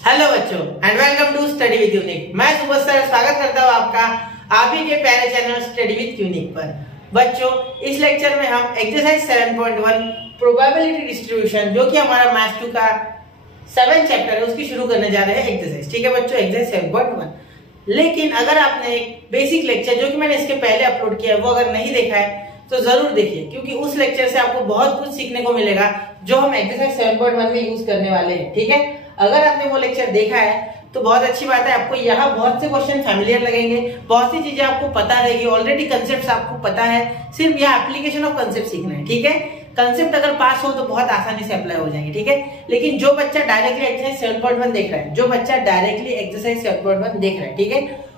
Hello बच्चों and welcome to study with Unique. मैं सुबह स्वागत करता हूँ आपका आप ही के प्यारे चैनल स्टडी विद यूनिक पर। बच्चों इस लेक्चर में हम एक्सरसाइज 7.1 प्रोबेबिलिटी डिस्ट्रीब्यूशन जो कि हमारा मैथ्स 2 का 7 चैप्टर है उसकी शुरू करने जा रहे हैं एक्सरसाइज। ठीक है बच्चों, एक्सरसाइज 7.1। लेकिन अगर आपने एक बेसिक लेक्चर जो कि मैंने इसके पहले अपलोड किया है वो अगर नहीं देखा है तो जरूर देखिए, क्योंकि उस लेक्चर से आपको बहुत कुछ सीखने को मिलेगा जो हम एक्सरसाइज 7.1 में यूज करने वाले हैं। ठीक है, अगर आपने वो लेक्चर देखा है तो बहुत अच्छी बात है, आपको यहाँ बहुत से क्वेश्चन फैमिलियर लगेंगे, बहुत सी चीजें आपको पता रहेगी, ऑलरेडी कंसेप्ट आपको पता है, सिर्फ यहाँ एप्लीकेशन ऑफ कंसेप्ट सीखना है। ठीक है, कंसेप्ट अगर पास हो तो बहुत आसानी से अप्लाई हो जाएंगे। ठीक है, लेकिन जो बच्चा डायरेक्टली एक्सरसाइज 7.1 देख रहा है, जो बच्चा डायरेक्टली एक्सरसाइज 7.1 देख रहा है, ठीक है,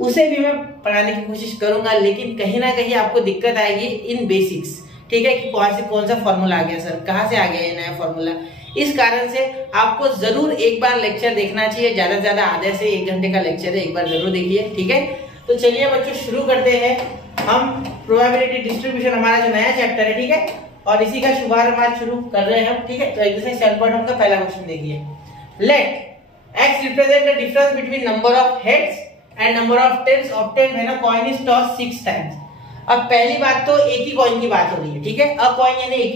उसे भी मैं पढ़ाने की कोशिश करूंगा, लेकिन कहीं ना कहीं आपको दिक्कत आएगी इन बेसिक्स। ठीक है, कि कौन सा फॉर्मूला आ गया सर, कहाँ से आ गया ये नया फॉर्मूला। इस कारण से आपको जरूर एक बार लेक्चर देखना चाहिए, ज्यादा से ज्यादा आधे से 1 घंटे का लेक्चर है, एक बार जरूर देखिए। ठीक है, तो चलिए बच्चों शुरू करते हैं हम प्रोबेबिलिटी डिस्ट्रीब्यूशन, हमारा जो नया चैप्टर है। ठीक है, और इसी का शुभारंभ आज शुरू कर रहे हैं हम। ठीक है, तो एक्सरसाइज 7.1 का पहला क्वेश्चन देखिए। Let x represent the difference between number of heads and number of tails obtained when a coin is toss 6 times. अब पहली बात तो एक ही कॉइन की बात हो रही है। ठीक है, अ कॉइन यानी एक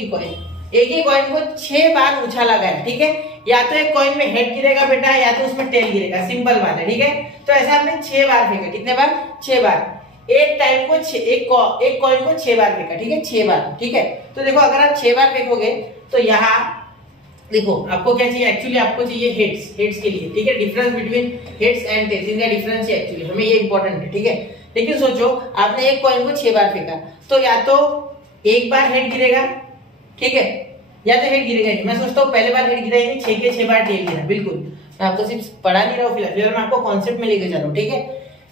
ही कॉइन को 6 बार उछाला गया। ठीक है, या तो एक कॉइन में हेड गिरेगा बेटा, या तो उसमें टेल गिरेगा, सिंपल बात है। ठीक है, तो ऐसा हमने 6 बार फेंका। कितने बार? 6 बार। एक टाइम को एक कॉइन को 6 बार फेंका। ठीक है, 6 बार। ठीक है, तो देखो अगर आप 6 बार फेंकोगे तो यहाँ देखो आपको क्या चाहिए, एक्चुअली आपको चाहिए हेड्स के लिए। ठीक है, difference between heads and tails, इनका डिफरेंस है एक्चुअली, हमें ये इंपॉर्टेंट है। ठीक है, लेकिन सोचो आपने एक कॉइन को 6 बार फेंका तो या तो एक बार हेड गिरेगा, ठीक है, या तो हेड गिरेगा नहीं। मैं सोचता हूँ पहले बार हेड गिरा नहीं, 6 के 6 बार टेल गिरा। बिल्कुल, मैं आपको सिर्फ पढ़ा नहीं रहा हूँ, फिलहाल मैं आपको कॉन्सेप्ट में लेके जा रहा हूँ। ठीक है,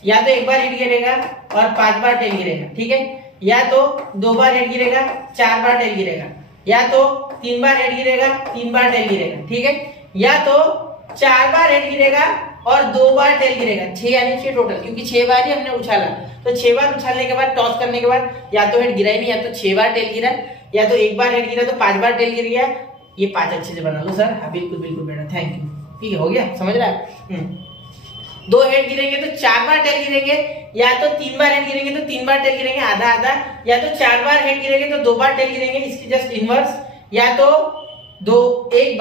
या तो एक बार हेड गिरेगा और 5 बार टेल गिरेगा। ठीक है, या तो 2 बार हेड गिरेगा, 4 बार टेल गिरेगा, या तो 3 बार हेड गिरेगा, 3 बार टेल गिरेगा। ठीक है, या तो 4 बार हेड गिरेगा और 2 बार टेल गिरेगा। 6 यानी 6 टोटल, क्योंकि 6 बार ही हमने उछाला, तो 6 बार उछालने के बाद टॉस करने के बाद या तो हेड गिरा ही नहीं, या तो 6 बार टेल गिरा, या तो एक बार हेड गिरा तो 5 बार टेल गिर गया। ये 5 अच्छे से बना लो सर। हाँ बिल्कुल बेटा, थैंक यू। ठीक है, हो गया, समझ रहा है। 2 हेड गिरेंगे तो 4 बार टेल गिरेंगे, या तो 3 बार हेड गिरेंगे तो 3 बार टेल गिरेंगे, आधा आधा, या तो 4 बार हेड गिरेंगे तो 2 बार टेल गिरेंगे, इसकी जस्ट इनवर्स, या तो 5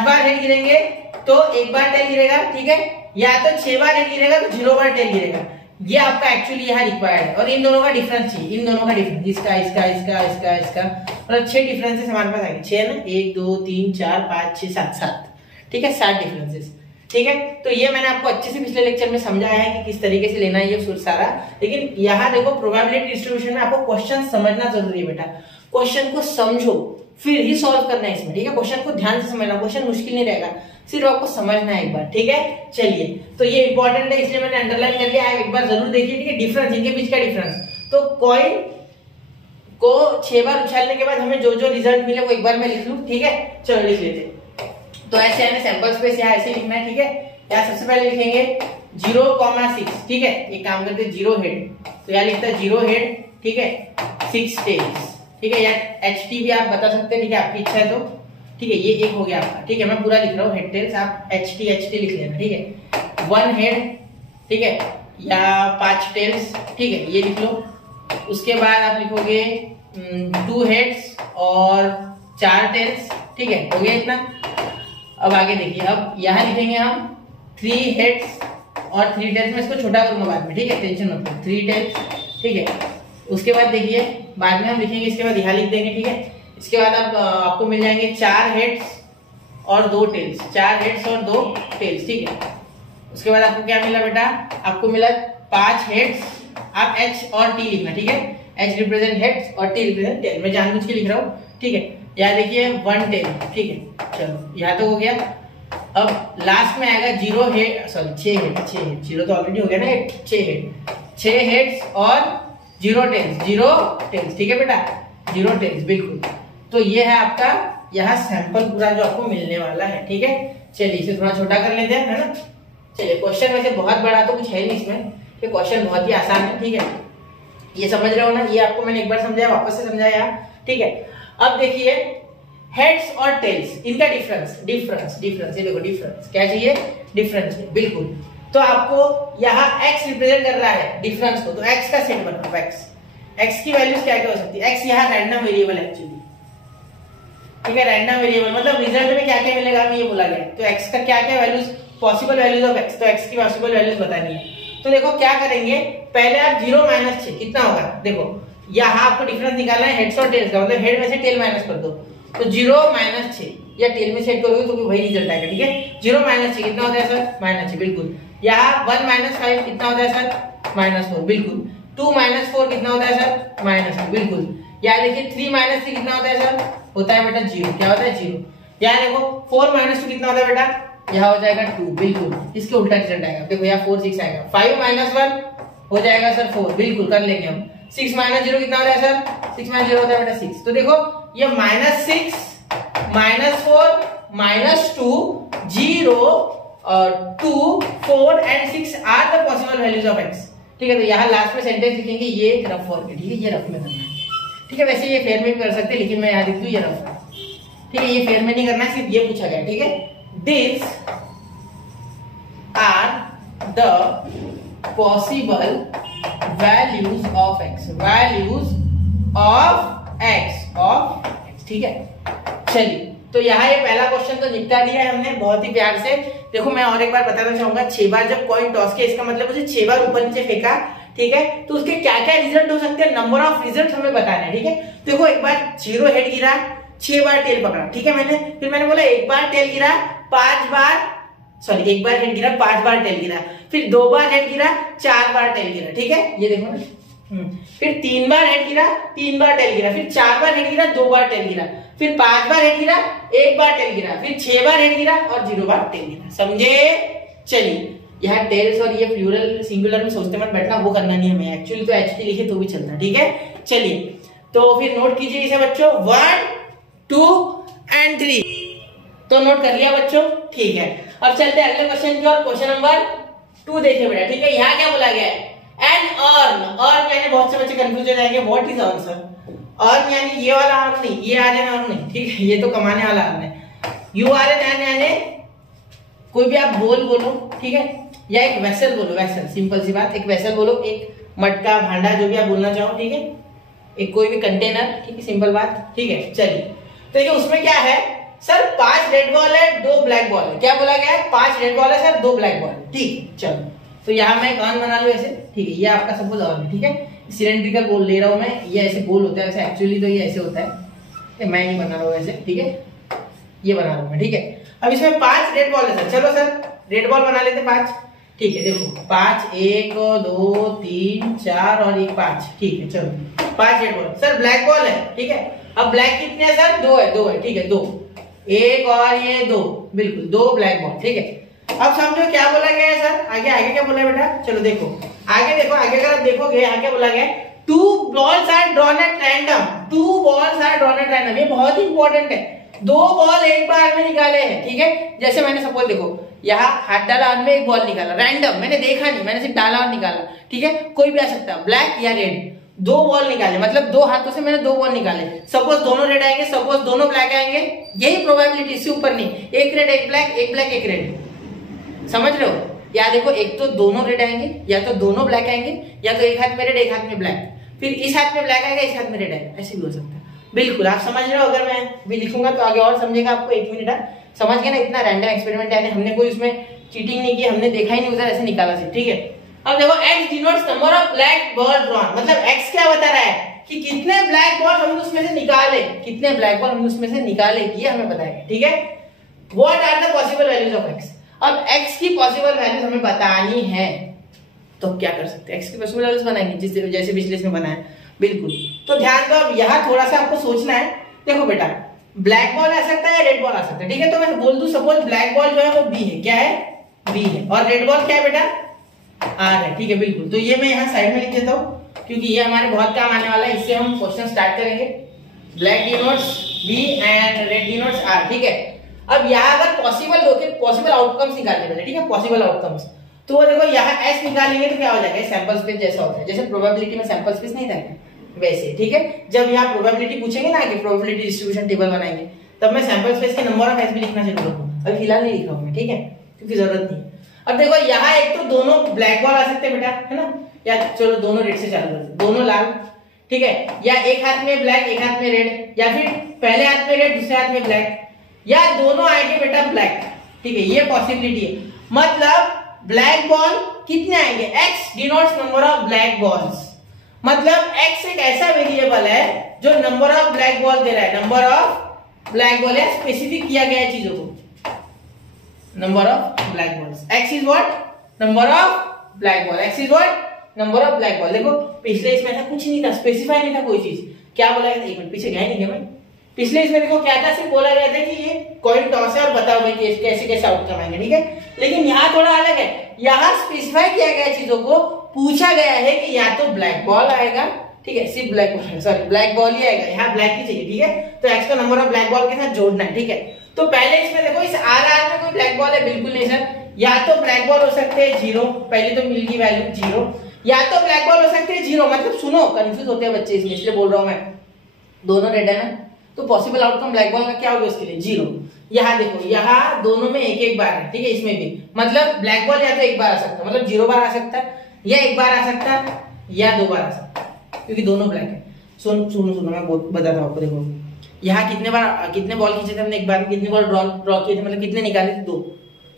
बार हेड गिरेंगे तो 1 बार टेल गिरेगा। ठीक है, या तो 6 बार हेड गिरेगा तो 0 बार टेल गिरेगा। ये आपका एक्चुअली यहाँ रिक्वायर्ड है, और इन दोनों का डिफरेंस चाहिए, इन दोनों का डिफरेंस, इसका मतलब 6 डिफरेंसेस हमारे पास आएंगे। 6 ना, 1 2 3 4 5 6 7। ठीक है, 7 डिफरेंसेस। ठीक है, तो ये मैंने आपको अच्छे से पिछले लेक्चर में समझाया है कि किस तरीके से लेना है ये सारा। लेकिन यहाँ देखो प्रोबेबिलिटी डिस्ट्रीब्यूशन में आपको क्वेश्चन समझना जरूरी है बेटा। क्वेश्चन को समझो फिर ही सॉल्व करना है इसमें। ठीक है, क्वेश्चन को ध्यान से समझना, क्वेश्चन मुश्किल नहीं रहेगा, सिर्फ आपको समझना है एक बार। ठीक है, चलिए, तो ये इंपॉर्टेंट है इसलिए मैंने अंडरलाइन कर लिया है, एक बार जरूर देखिए। ठीक है, डिफरेंस, इनके बीच का डिफरेंस। तो कॉइन को 6 बार उछालने के बाद हमें जो जो रिजल्ट मिले वो एक बार मैं लिख लूं। ठीक है, चलो लिख लेते। तो ऐसे हमें सैंपल स्पेस यहाँ ऐसे लिखना है। ठीक है, यहाँ सबसे पहले लिखेंगे 0,6। ठीक है, एक काम करते 0 हेड, तो यहाँ लिखता है 0 हेड। ठीक है, 6 टेल्स। ठीक है, या HT भी आप बता सकते हैं। ठीक है, आपकी इच्छा है तो। ठीक है, ये एक हो गया आपका। ठीक है, मैं पूरा लिख रहा हूँ, हेड टेल्स, आप HT लिख लेना। ठीक है, 1 हेड, ठीक है, या 5 टेल्स। ठीक है, ये लिख लो। उसके बाद आप लिखोगे 2 हेड्स और 4 टेल्स। ठीक है, हो गया इतना। अब आगे देखिए, अब यहाँ लिखेंगे हम 3 हेड्स और 3 टेल्स। मैं इसको छोटा करूंगा बाद में। ठीक है, टेंशन मत लो, 3 टेल्स। ठीक है, उसके बाद देखिए बाद में हम लिखेंगे, इसके बाद यहाँ लिख देंगे। ठीक है, इसके बाद आपको मिल जाएंगे 4 हेड्स और 2 टेल्स, 4 हेड्स और 2 टेल्स। ठीक है, उसके बाद आपको क्या मिला बेटा, आपको मिला 5 हेड्स। आप H और T लिखना। ठीक है, H रिप्रेजेंट हेड्स और T रिप्रेजेंट टेल, मैं जानबूझ के लिख रहा हूँ। ठीक है, यहाँ देखिए 1 टेल। ठीक है, चलो यहाँ तो हो गया। अब लास्ट में आएगा 0 हेड, सॉरी 6 हेड, 0 तो ऑलरेडी हो गया ना, 6 हेड्स और 0 टेल्स। ठीक है बेटा, 0 टेल्स, बिल्कुल। तो ये है आपका यहाँ सैंपल पूरा जो आपको मिलने वाला है। ठीक है, चलिए इसे थोड़ा छोटा कर लेते हैं, है ना। चलिए, क्वेश्चन वैसे बहुत बड़ा तो कुछ है नहीं इसमें, ये क्वेश्चन बहुत ही आसान है। ठीक है, ये समझ रहे हो ना, ये आपको मैंने एक बार समझाया, वापस से समझाया। ठीक है, अब देखिए हेड्स और टेल्स इनका डिफरेंस डिफरेंस डिफरेंस, ये देखो डिफरेंस क्या चाहिए, डिफरेंस है बिल्कुल। तो आपको यहाँ x रिप्रेजेंट कर रहा है डिफरेंस को, तो x का सेट बनाओ, x की वैल्यूज क्या क्या हो सकती है, x यहाँ रैंडम वेरिएबल एक्चुअली, ठीक है, रैंडम वेरिएबल मतलब रिजल्ट में क्या क्या मिलेगा ये बोला गया। तो x का क्या क्या values, possible values of x, तो x की पॉसिबल वैल्यूज बतानी है। तो देखो क्या करेंगे, पहले आप 0 - 6 कितना होगा, देखो यहाँ आपको डिफरेंस निकालना है हेड्स और टेल्स का, मतलब हेड में से टेल माइनस कर दो, तो 0 - 6 या टेल में सेट करोगे तो भी वही रिजल्ट आएगा, ठीक है। 0 - 6 कितना होता है सर, -6 बिल्कुल। यहाँ 1 - 5 कितना होता है सर, -4 बिल्कुल। 2 - 4 कितना होता है सर, -2 बिल्कुल। यहाँ देखिए 3 - 3 कितना होता है सर, होता है बेटा 0, क्या होता है 0। यहाँ देखो 4 - 2 कितना होता है बेटा, यहाँ हो जाएगा 2 बिल्कुल, इसके उल्टा रिजल्ट आएगा, देखो यहाँ 4 6 आएगा। 5 - 1 हो जाएगा सर 4 बिल्कुल, कर लेंगे हम। 6 - 0 कितना होता है सर, 6 - 0 होता है बेटा 6। तो देखो ये -6 -4 -2 0 और 2 4 and 6 are the possible values of x, ठीक है। तो यहाँ लास्ट में सेंटेंस लिखेंगे, ये रफ फॉर्म है, ठीक है, ये रफ में करना है, ठीक है। वैसे ये फेयर में भी कर सकते हैं, लेकिन मैं यहाँ लिख दूं ये रफ है, ठीक है। ये फेयर में नहीं करना, सिर्फ ये पूछा गया, ठीक है। These are the possible values of x, values of x, ठीक है। चलिए तो यहाँ ये पहला क्वेश्चन तो निपटा दिया है हमने बहुत ही प्यार से। देखो मैं और एक बार बताना चाहूंगा, 6 बार जब कॉइन टॉस किया इसका मतलब उसे 6 बार ऊपर नीचे फेंका, ठीक है। तो उसके क्या क्या रिजल्ट हो सकते हैं, नंबर ऑफ रिजल्ट हमें बताना है, ठीक है। देखो एक बार 0 हेड गिरा, 6 बार टेल पकड़ा, ठीक है। फिर मैंने बोला एक बार टेल गिरा 5 बार, सॉरी एक बार हेड गिरा 5 बार टेल गिरा, फिर 2 बार हेड गिरा 4 बार टेल गिरा, ठीक है, ये देखो ना। फिर 3 बार हेड गिरा 3 बार टेल गिरा, फिर 4 बार हेड गिरा 2 बार टेल गिरा, फिर 5 बार हेड गिरा 1 बार टेल गिरा, फिर 6 बार हेड गिरा और 0 बार टेल गिरा, समझे। चलिए यहाँ टेल्स और ये प्लूरल सिंगुलर में सोचते मत बैठना, वो करना नहीं हमें, एक्चुअली तो एचटी लिखे तो भी चलता, ठीक है। चलिए तो फिर नोट कीजिए इसे बच्चों, 1 2 एंड 3, तो नोट कर लिया बच्चों, ठीक है। अब चलते हैं अगले क्वेश्चन की ओर, क्वेश्चन नंबर 2 देखिए बेटा, ठीक है। यहाँ क्या बोला गया है, एन अर्न यानी बहुत से बच्चे कंफ्यूज हो जाएंगे, what is earn sir, earn यानी ये वाला अर्न नहीं, ये आर्यन अर्न नहीं, ठीक है, ये तो कमाने वाला अर्न है। यू आर एन यानी कोई भी आप बोलो, ठीक है, या एक वेसल बोलो, वेसल, सिंपल सी बात, एक वेसल बोलो, एक मटका भांडा जो भी आप बोलना चाहो, ठीक है, एक कोई भी कंटेनर, ठीक है, सिंपल बात, ठीक है। चलिए तो देखिए उसमें क्या है सर, 5 रेड बॉल है 2 ब्लैक बॉल है, क्या बोला गया है, 5 रेड बॉल है सर 2 ब्लैक बॉल है, ठीक है। चलो तो यहाँ मैं अर्न बना लूं ऐसे, ठीक है, ये आपका सपोज अर्न है, ठीक है। सिलेंड्रिकल बोल ले रहा हूं मैं, ये ऐसे गोल होता है, वैसे एक्चुअली तो ये ऐसे होता है, मैं नहीं बना रहा हूं ऐसे, ठीक है, ये बना रहा हूं मैं, ठीक है। अब इसमें 5 रेड बॉल है सर, चलो सर रेड बॉल बना लेते 5, ठीक है। देखो 5 1 2 3 4 और 1 5, ठीक है। चलो 5 red ball, sir black ball है, ठीक है। अब ब्लैक कितने हैं सर, 2 है, ठीक है, 2 1 और ये 2 बिल्कुल 2 ब्लैक बॉल, ठीक है। अब समझो क्या बोला गया है सर, आगे क्या बोला है बेटा, चलो देखो आगे देखो, आगे अगर आप देखोगे यहाँ क्या बोला गया है, 2 balls are drawn at random, 2 balls are drawn at random, ये बहुत ही इंपॉर्टेंट है। 2 बॉल एक बार में निकाले हैं, ठीक है। जैसे मैंने सपोज देखो यहाँ हाथ डाला में एक बॉल निकाला, रैंडम, मैंने देखा नहीं, मैंने सिर्फ डाला और निकाला, ठीक है, कोई भी आ सकता है, ब्लैक या रेड। 2 बॉल निकाले मतलब 2 हाथों से मैंने 2 बॉल निकाले, सपोज दोनों रेड आएंगे, सपोज दोनों ब्लैक आएंगे, यही प्रोबेबिलिटी, इससे ऊपर नहीं, एक रेड एक ब्लैक, एक ब्लैक एक रेड, समझ रहे हो। या देखो एक तो दोनों रेड आएंगे, या तो दोनों ब्लैक आएंगे, या तो एक हाथ में रेड एक हाथ में ब्लैक, फिर इस हाथ में ब्लैक आएगा इस हाथ में रेड आएगा, ऐसे भी हो सकता है। बिल्कुल आप समझ रहे हो, अगर मैं भी लिखूंगा तो आगे और समझेगा आपको, 1 मिनट समझ गए ना, इतना रैंडम एक्सपेरिमेंट है, हमने कोई उसमें चीटिंग नहीं की, हमने देखा ही नहीं उधर, ऐसे निकाला से, ठीक है। अब देखो x denotes number of black ball drawn, मतलब x क्या बता रहा है कि कितने ब्लैक बॉल हमने उसमें से निकाले, कितने ब्लैक बॉल हमने उसमें से निकाले, ये हमें बताएगा, ठीक है। What are the possible values of x, अब x की पॉसिबल वैल्यूज हमें बतानी है, तो क्या कर सकते हैं, x की पॉसिबल वैल्यूज बनाएंगे जैसे पिछले इसमें बनाया, बिल्कुल। तो ध्यान दो, अब यहाँ थोड़ा सा आपको सोचना है। देखो बेटा ब्लैक बॉल आ सकता है, रेड बॉल आ सकता है, ठीक है। तो मैं बोल दूं सपोज ब्लैक बॉल जो है वो बी है, क्या है, बी है, और रेड बॉल क्या है बेटा, आर है, ठीक है, बिल्कुल। तो ये मैं यहाँ साइड में लिख देता हूँ, क्योंकि ये हमारे बहुत काम आने वाला है, इससे हम क्वेश्चन स्टार्ट करेंगे। Black denotes B and red denotes R, ठीक है। अब यहाँ अगर पॉसिबल आउटकम्स निकालने हैं, ठीक है, पॉसिबल आउटकम्स, तो वो देखो यहाँ एस निकालेंगे तो क्या हो जाएगा, सैंपल स्पेस जैसा होता है, जैसे प्रोबेबिलिटी में सैंपल स्पेस नहीं था वैसे, ठीक है। जब यहाँ प्रोबेबिलिटी पूछेंगे ना कि प्रोबेबिलिटी डिस्ट्रीब्यूशन टेबल बनाएंगे, तब मैं सैंपल स्पेस के नंबर ऑफ एस भी लिखना शुरू करूंगा, अभी फिलहाल नहीं लिख रहा हूँ, ठीक है, क्योंकि जरूरत नहीं है। अब देखो यहाँ एक तो दोनों ब्लैक बॉल आ सकते हैं बेटा, है ना, या चलो दोनों रेड से चालू करते, दोनों लाल, ठीक है, या एक हाथ में ब्लैक एक हाथ में रेड, या फिर पहले हाथ में रेड दूसरे हाथ में ब्लैक, या दोनों आएंगे बेटा ब्लैक, ठीक है, ये पॉसिबिलिटी है। मतलब ब्लैक बॉल कितने आएंगे, x denotes number of black balls, मतलब x एक ऐसा वेरिएबल है जो नंबर ऑफ ब्लैक बॉल दे रहा है, नंबर ऑफ ब्लैक बॉल है, स्पेसिफिक किया गया है चीजों को, number of black balls, x is what, number of black ball, x is what, number of black ball. देखो पिछले इसमें ऐसा कुछ नहीं था, स्पेसिफाई नहीं था कोई चीज, क्या बोला गया था, एक मिनट पीछे गया नहीं क्या भाई, पिछले इसमें देखो क्या था, सिर्फ बोला गया था कि ये कॉइन टॉस है और बताओ भाई कैसे कैसे आउटकम आएंगे, ठीक है। लेकिन यहाँ थोड़ा अलग है, यहाँ स्पेसिफाई किया गया चीजों को, पूछा गया है कि या तो ब्लैक बॉल आएगा, ठीक है, सिर्फ black ball, sorry black ball ही आएगा, यहाँ ब्लैक ही चाहिए, ठीक है, तो x का नंबर ऑफ ब्लैक बॉल के साथ जोड़ना है, ठीक है। तो पहले इसमें देखो इस आर में कोई ब्लैक बॉल है, बिल्कुल नहीं सर, या तो ब्लैक बॉल हो सकते हैं 0, पहले तो मिल की वैल्यू 0, या तो ब्लैक बॉल हो सकते हैं 0, मतलब सुनो कंफ्यूज होते हैं बच्चे इसमें, इसलिए बोल रहा हूं मैं, दोनों रेड है ना, तो पॉसिबल आउटकम ब्लैक बॉल का क्या होगा उसके लिए 0। यहाँ देखो यहाँ दोनों में एक एक बार है, ठीक है, इसमें भी मतलब ब्लैक बॉल या तो एक बार आ सकता है, मतलब 0 बार आ सकता है, या एक बार आ सकता है, या 2 बार आ सकता है, क्योंकि दोनों ब्लैक है। सुनो मैं बताता हूँ आपको, देखो यहाँ कितने बॉल खींचे थे हमने एक बार में, कितने बॉल ड्रॉ किए थे, मतलब कितने निकाले थे, 2।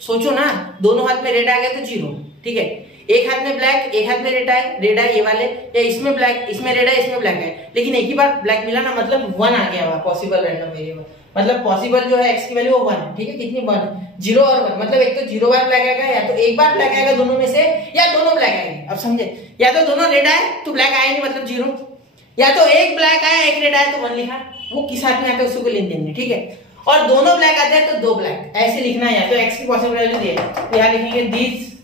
सोचो ना, दोनों हाथ में रेड आ गए तो 0, ठीक है, एक हाथ में ब्लैक एक हाथ में रेड है ये वाले, या इसमें ब्लैक इसमें रेड है इसमें ब्लैक है, लेकिन एक ही बार ब्लैक मिला ना, मतलब 1 आ गया वहां, पॉसिबल रैंडम वेरिएबल, मतलब पॉसिबल जो है x की वैल्यू वो 1 है, ठीक है, कितनी 1 है, 0 और 1, मतलब एक तो 0 बार ब्लैक आएगा, या तो एक बार ब्लैक आएगा दोनों में से, या दोनों ब्लैक आएंगे। अब समझे, या तो दोनों रेड आए तो ब्लैक आए नहीं, मतलब 0, या तो एक ब्लैक आया एक रेड आया तो 1 लिखा, वो किस हाथ में आता है उसी को लेन देंगे, ठीक है, और दोनों ब्लैक आते हैं तो 2 ब्लैक, ऐसे लिखना है, या तो x की पॉसिबल वैल्यू दिए तो यहाँ लिखेंगे this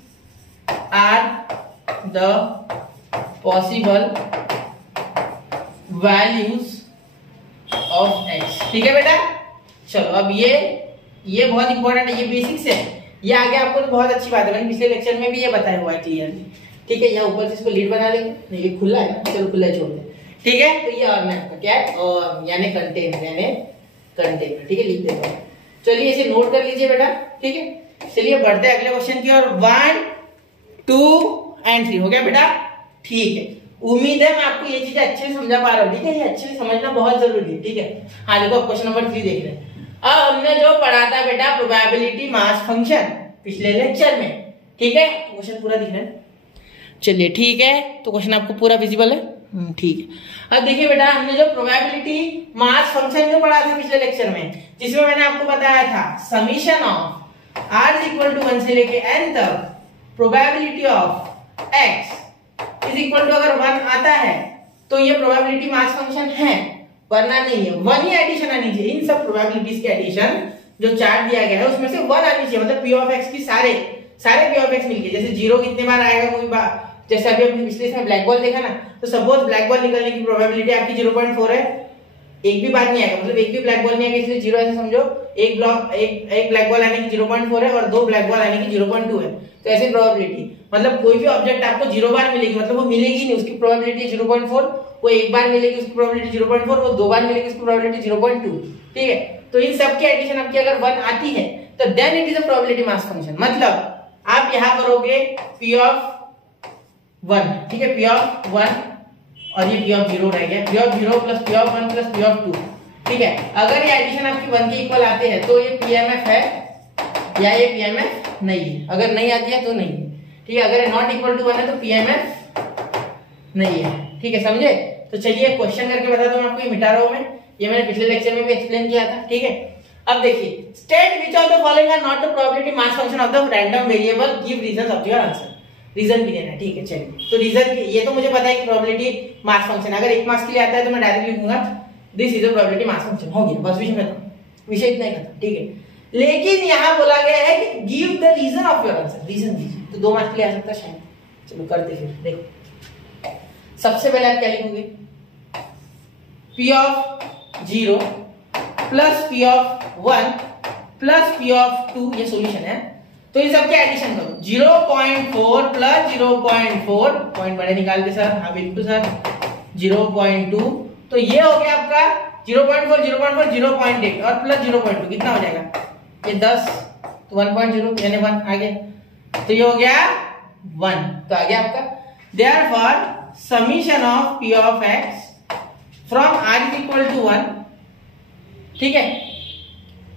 are the possible values of x, ठीक है बेटा। चलो अब ये बहुत इंपॉर्टेंट है, ये बेसिक्स है, ये आगे आपको तो बहुत अच्छी बात है, मैंने पिछले लेक्चर में भी ये बताया हुआ है क्लियरली, ठीक है। यहाँ ऊपर से इसको लीड बना लेंगे, नहीं ये खुला है, चलो खुला छोड़ दें, ठीक है। तो ये और आपका क्या है, और यानी कंटेनर, ठीक है, लिख देता हूँ। चलिए इसे नोट कर लीजिए बेटा, ठीक है। चलिए बढ़ते हैं अगले क्वेश्चन की ओर, 1 2 and 3 हो गया बेटा, ठीक है। उम्मीद है मैं आपको ये चीजें अच्छे से समझा पा रहा हूँ, ठीक है, ये अच्छे से समझना बहुत जरूरी है, ठीक है। हाँ देखो क्वेश्चन नंबर 3 देख रहे हैं। अब हमने जो पढ़ा था बेटा प्रोबेबिलिटी मास फंक्शन पिछले लेक्चर में, ठीक है, क्वेश्चन पूरा दिख रहा है, चलिए ठीक है, तो क्वेश्चन आपको पूरा विजिबल है, ठीक है। अब देखिए बेटा हमने जो प्रोबेबिलिटी मास फंक्शन जो पढ़ा था पिछले लेक्चर में, जिसमें मैंने आपको बताया था summation of r equal to 1 से लेके n तक probability of x is equal to, अगर 1 आता है तो ये प्रोबेबिलिटी मास फंक्शन है, वरना नहीं है, 1 ही एडिशन आनी चाहिए, इन सब प्रोबेबिलिटीज के एडिशन जो चार्ट दिया गया है उसमें से 1 आनी चाहिए, मतलब p ऑफ x की सारे p ऑफ x मिलके, जैसे 0 कितने बार आएगा कोई बार, जैसे अभी हमने पिछले इसमें ब्लैक बॉल देखा ना, तो सपोज ब्लैक बॉल निकलने की प्रोबेबिलिटी आपकी 0.4 है, एक भी बार नहीं आएगा, मतलब एक भी ब्लैक बॉल नहीं आएगा, इसलिए 0 ऐसे समझो, एक ब्लैक बॉल आने की 0.4 है और 2 ब्लैक बॉल आने की 0.2 है, तो ऐसी प्रोबेबिलिटी, मतलब कोई भी ऑब्जेक्ट आपको 0 बार मिलेगी, मतलब वो मिलेगी नहीं, उसकी प्रोबेबिलिटी 0.4, वो एक बार मिलेगी उसकी प्रोबेबिलिटी 0.4, वो 2 बार मिलेगी उसकी प्रोबेबिलिटी 0.2, ठीक है। तो इन सब के एडिशन आपकी अगर 1 आती है तो then it is a probability mass function, मतलब आप यहां करोगे p ऑफ 1, ठीक है, p ऑफ 1 और ये p ऑफ 0 रह गया, p of 0 plus p of 1 plus p of 2, ठीक है। अगर ये एडिशन आपकी 1 के इक्वल आते हैं तो ये PMF है या ये PMF नहीं है, अगर नहीं आती है तो नहीं है, ठीक है। अगर नॉट इक्वल टू 1 है तो PMF नहीं है, ठीक है, समझे। तो चलिए क्वेश्चन करके बताता हूं आपको, ये मिटा रहा हूं मैं, ये मैंने पिछले लेक्चर में भी एक्सप्लेन किया था, ठीक है। अब देखिए state which of the following are not the probability mass function of the random variable, give reasons of your answer, reason भी देना है, ठीक है। चलिए तो रीजन ये तो मुझे पता है कि प्रोबेबिलिटी मास फंक्शन अगर 1 मार्क्स के लिए आता है तो मैं डायरेक्ट लिखूंगा this is a probability mass function, हो गया, बस विषय खत्म, विषय इतना ही खत्म, ठीक है। लेकिन यहाँ बोला गया है कि give the reason of your answer, reason दीजिए, तो 2 मार्क्स के लिए आ सकता है शायद। चलो करते फिर, देखो सबसे पहले आप क्या लिखोगे, p of 0 plus p of 1 plus p of 2, ये सॉल्यूशन है, तो इन सबके एडिशन करो, 0.4 प्लस 0.4, पॉइंट बड़े निकाल दे सर, हाँ बिल्कुल सर, 0.2, तो ये हो गया आपका 0.4 0.4 0.8 और प्लस 0.2 कितना हो जाएगा, ये 10 तो 1.0 यानी 1 आ गया, तो ये हो गया 1, तो आ गया आपका। Therefore summation of p of x from r is equal to 1, ठीक है,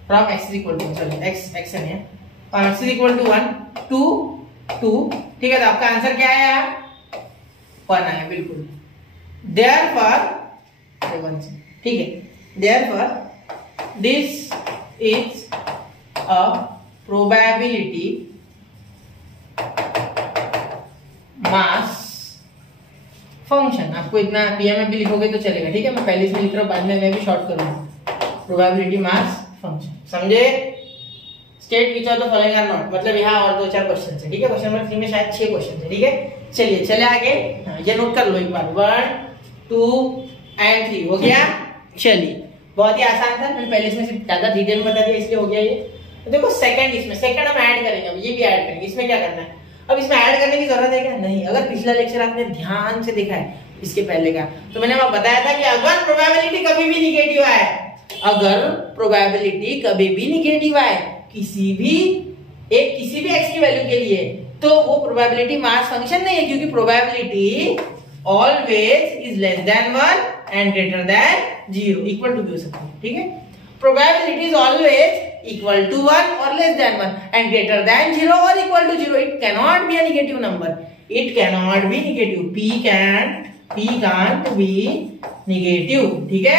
from x is equal to sorry x नहीं है, x is equal to 1 to 2, ठीक है, तो आपका आंसर क्या आया, 1 आया बिल्कुल। Therefore ठीक है, therefore this is a probability mass function. आपको इतना पीएमएफ भी लिखोगे तो चलेगा, ठीक है, मैं पहले से लिख रहा हूँ, बाद में मैं भी शॉर्ट करूंगा। प्रोबेबिलिटी मास फंक्शन, समझे? State which of the following are not, मतलब यहाँ और 2-4 क्वेश्चन है, ठीक है, क्वेश्चन नंबर 3 में शायद 6 क्वेश्चन है, ठीक है। चलिए चले आगे, ये नोट कर लो एक बार, 1 2 एंड 3 हो गया। चलिए बहुत ही आसान था, मैंने पहले इसमें सिर्फ ज्यादा डिटेल में बता दिया इसलिए हो गया ये। तो देखो सेकंड, इसमें सेकंड हम ऐड करेंगे, अब ये भी ऐड करेंगे। इसमें क्या करना है, अब इसमें ऐड करने की जरूरत है क्या, नहीं। अगर पिछला लेक्चर आपने ध्यान से देखा है इसके पहले का, तो मैंने वहां बताया था कि अगर प्रोबेबिलिटी कभी भी निगेटिव आए, अगर प्रोबेबिलिटी कभी भी निगेटिव आए किसी भी x की वैल्यू के लिए, तो वो प्रोबेबिलिटी मास फंक्शन नहीं है, क्योंकि probability always is less than 1 and greater than 0, equal to भी हो सकती है, ठीक है। Probability is always equal to 1 or less than 1 and greater than 0 or equal to 0. It cannot be a negative number. It cannot be negative. P can't be negative. ठीक है,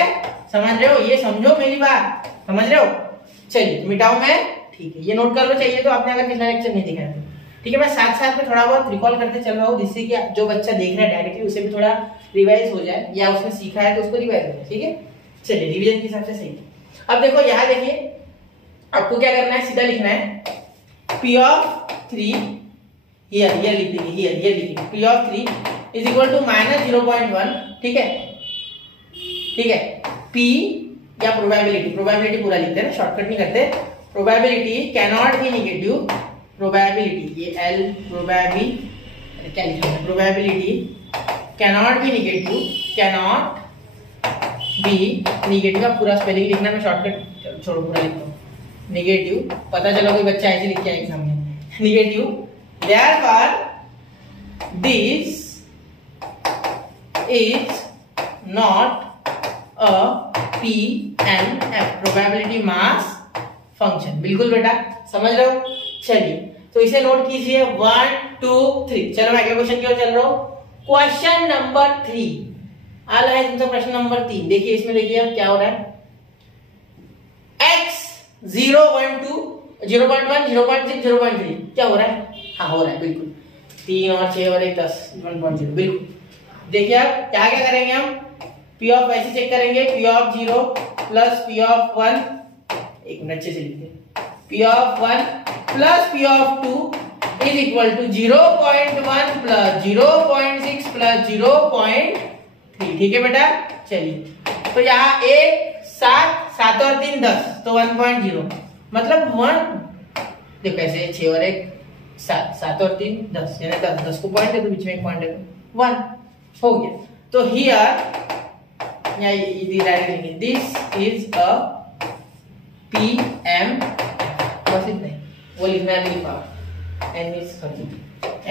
समझ रहे हो? ये समझो मेरी बात, समझ रहे हो? चलिए मिटाओ मैं, ठीक है, ये नोट कर लो चाहिए तो आपने अगर पिछला लेक्चर नहीं देखा है, ठीक है। मैं साथ साथ में थोड़ा बहुत रिकॉल करते चल रहा हूँ, जिससे कि जो बच्चा देख रहा है डायरेक्टली उसे भी थोड़ा रिवाइज हो जाए, या उसने सीखा है तो उसको रिवाइज हो जाए, ठीक है। चलिए रिवीजन के हिसाब से सही है। अब देखो यहाँ देखिए, आपको क्या करना है, सीधा लिखना है P of 3 here लिख देंगे, here लिखेंगे P of 3 is equal to -0.1, ठीक है, ठीक है। P या प्रोबेबिलिटी पूरा लिखते हैं ना, शॉर्टकट नहीं करते। Probability cannot be negative, probability ये L प्रोबेबिलिटी क्या लिखना है, probability cannot be negative, cannot be negative का पूरा स्पेलिंग लिखना, मैं शॉर्टकट छोड़ो पूरा लिखता हूँ। नेगेटिव, पता चला कोई बच्चा ऐसे लिख के आया एग्जाम में, negative. Therefore this is not a PMF, probability mass function. बिल्कुल बेटा, समझ रहे हो? चलिए तो इसे नोट कीजिए, 1 2 3। चलो मैं अगले क्वेश्चन की ओर चल रहा हूँ। क्वेश्चन नंबर 3 आ रहा है तुमसे, प्रश्न नंबर 3। देखिए इसमें, देखिए क्या हो रहा है, x 0.2 0.1 0.6 0.3 क्या हो रहा है, हाँ हो रहा है बिल्कुल, 3 और 6 और 1 10 1.0 बिल्कुल। देखिए अब क्या क्या करेंगे हम, P ऑफ ऐसे चेक करेंगे, P of 0 plus P of 1, एक मिनट अच्छे से लिखते हैं, P of 1 plus P of 2 is equal to 0.1 plus 0.6 plus 0.3, ठीक है बेटा। चलिए तो यहाँ 1 7 और 3 10, तो 1.0 मतलब 1, देखो ऐसे 6 और 1 7 और 3 10, यानी 10 को पॉइंट है तो बीच में एक पॉइंट है तो 1 हो गया। तो हियर या directly this is a PM, बस इतना ही, वो लिखना है नहीं पाओ, n is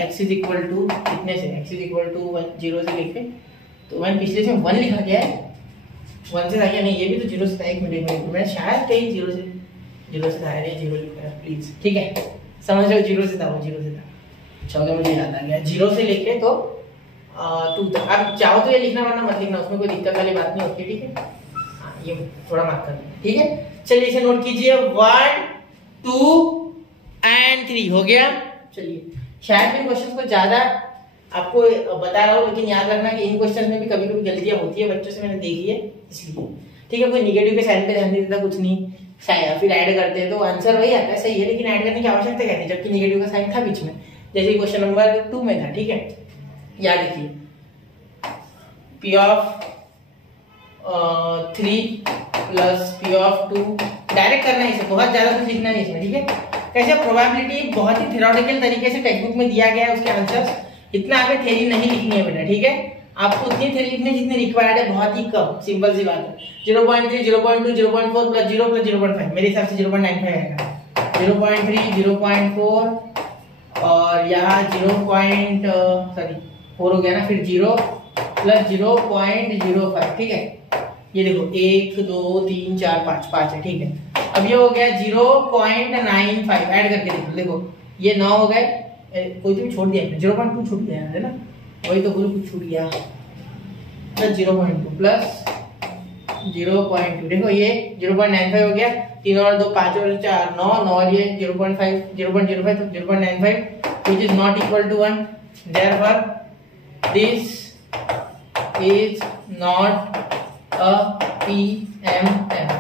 x is equal to कितने से, x इज इक्वल टू 0 से लिखे तो 1, पिछले से 1 लिखा गया है, 1 से था क्या, नहीं ये भी तो 0 से था, एक मिनट मैं शायद कहीं 0 से था, अरे 0 लिखा है प्लीज, ठीक है, समझ रहे हो, 0 से था, वो 0 से था। चलो मुझे याद आ गया, 0 से लेके तो 2 तक। अब चाहो तो ये लिखना वरना मत लिखना, उसमें कोई दिक्कत वाली बात नहीं होती, ठीक है। हाँ ये थोड़ा मार्क कर लेना, ठीक है। चलिए इसे नोट कीजिए, 1 2 एंड 3 हो गया। चलिए शायद इन क्वेश्चंस को ज्यादा आपको बता रहा हूँ, लेकिन याद रखना कि इन क्वेश्चन में भी कभी कभी गलतियां होती है, बच्चों से मैंने देखी है इसलिए, ठीक है। कोई निगेटिव के साइन पे ध्यान नहीं देता, कुछ नहीं, शायद फिर ऐड करते हैं तो आंसर वही आता है, सही है, लेकिन ऐड करने की आवश्यकता क्या थी जबकि निगेटिव का साइन था बीच में, जैसे क्वेश्चन नंबर 2 में था, ठीक है। याद रखिए P of 3 plus P of 2, direct करना है इसे, बहुत ज्यादा कुछ लिखना है इसमें, ठीक है। कैसे प्रोबेबिलिटी बहुत ही थ्योरेटिकल तरीके से टेक्स्ट बुक में दिया गया है, उसके आंसर्स, इतना आगे थ्योरी नहीं लिखनी है बेटा, ठीक है। आपको उतनी थ्योरी लिखने जितनी रिक्वायर्ड है, बहुत ही कम, सिंपल सी बात है। 0.3, 0.2, 0.4 प्लस 0 प्लस 0.5, मेरे हिसाब से 0.95 आएगा। 0.3, 0.4 और यहाँ 4 हो गया ना, फिर 0 प्लस 0.05, ठीक है। ये देखो 1 2 3 4 5 है, ठीक है। अब ये हो गया 0.95, ऐड करके देखो ये 9 हो गए, कोई तो भी छोड़ दिया है, 0.2 छूट गया है ना, वही तो बोलो कुछ छूट गया, प्लस 0.2 प्लस 0.2, देखो ये 0.95 हो गया, 3 और 2 5 और 4 9 और ये 0.5 0.05 तो 0.95 which is not equal to 1, therefore this is not a PMM,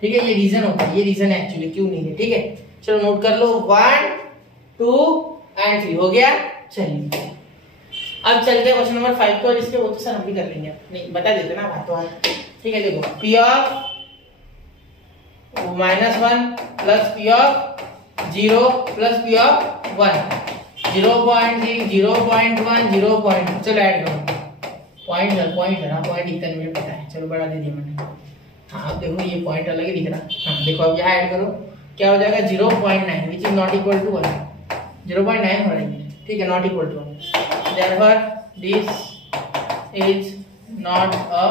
ठीक है। ये रीजन होता है, ये रीजन है एक्चुअली क्यों नहीं है, ठीक है। चलो नोट कर लो, 1 2 और 3 हो गया। चलिए अब चलते हैं क्वेश्चन नंबर 5 को, और इसके वो तो सर हम भी कर लेंगे, नहीं बता देते ना बात तो, ठीक है। देखो P of -1 plus P of 0 plus P of 1, 0.3 0.1 0.2, चलो ऐड करो, पॉइंट इतना मुझे पता है, चलो बढ़ा दे दिया मैंने। हाँ अब देखो ये पॉइंट अलग ही दिख रहा है। हाँ देखो अब यहाँ ऐड करो, क्या हो जाएगा 0.9 which is not equal to 1, 0.9 हो रहा है, ठीक है, not equal to 1, therefore this is not a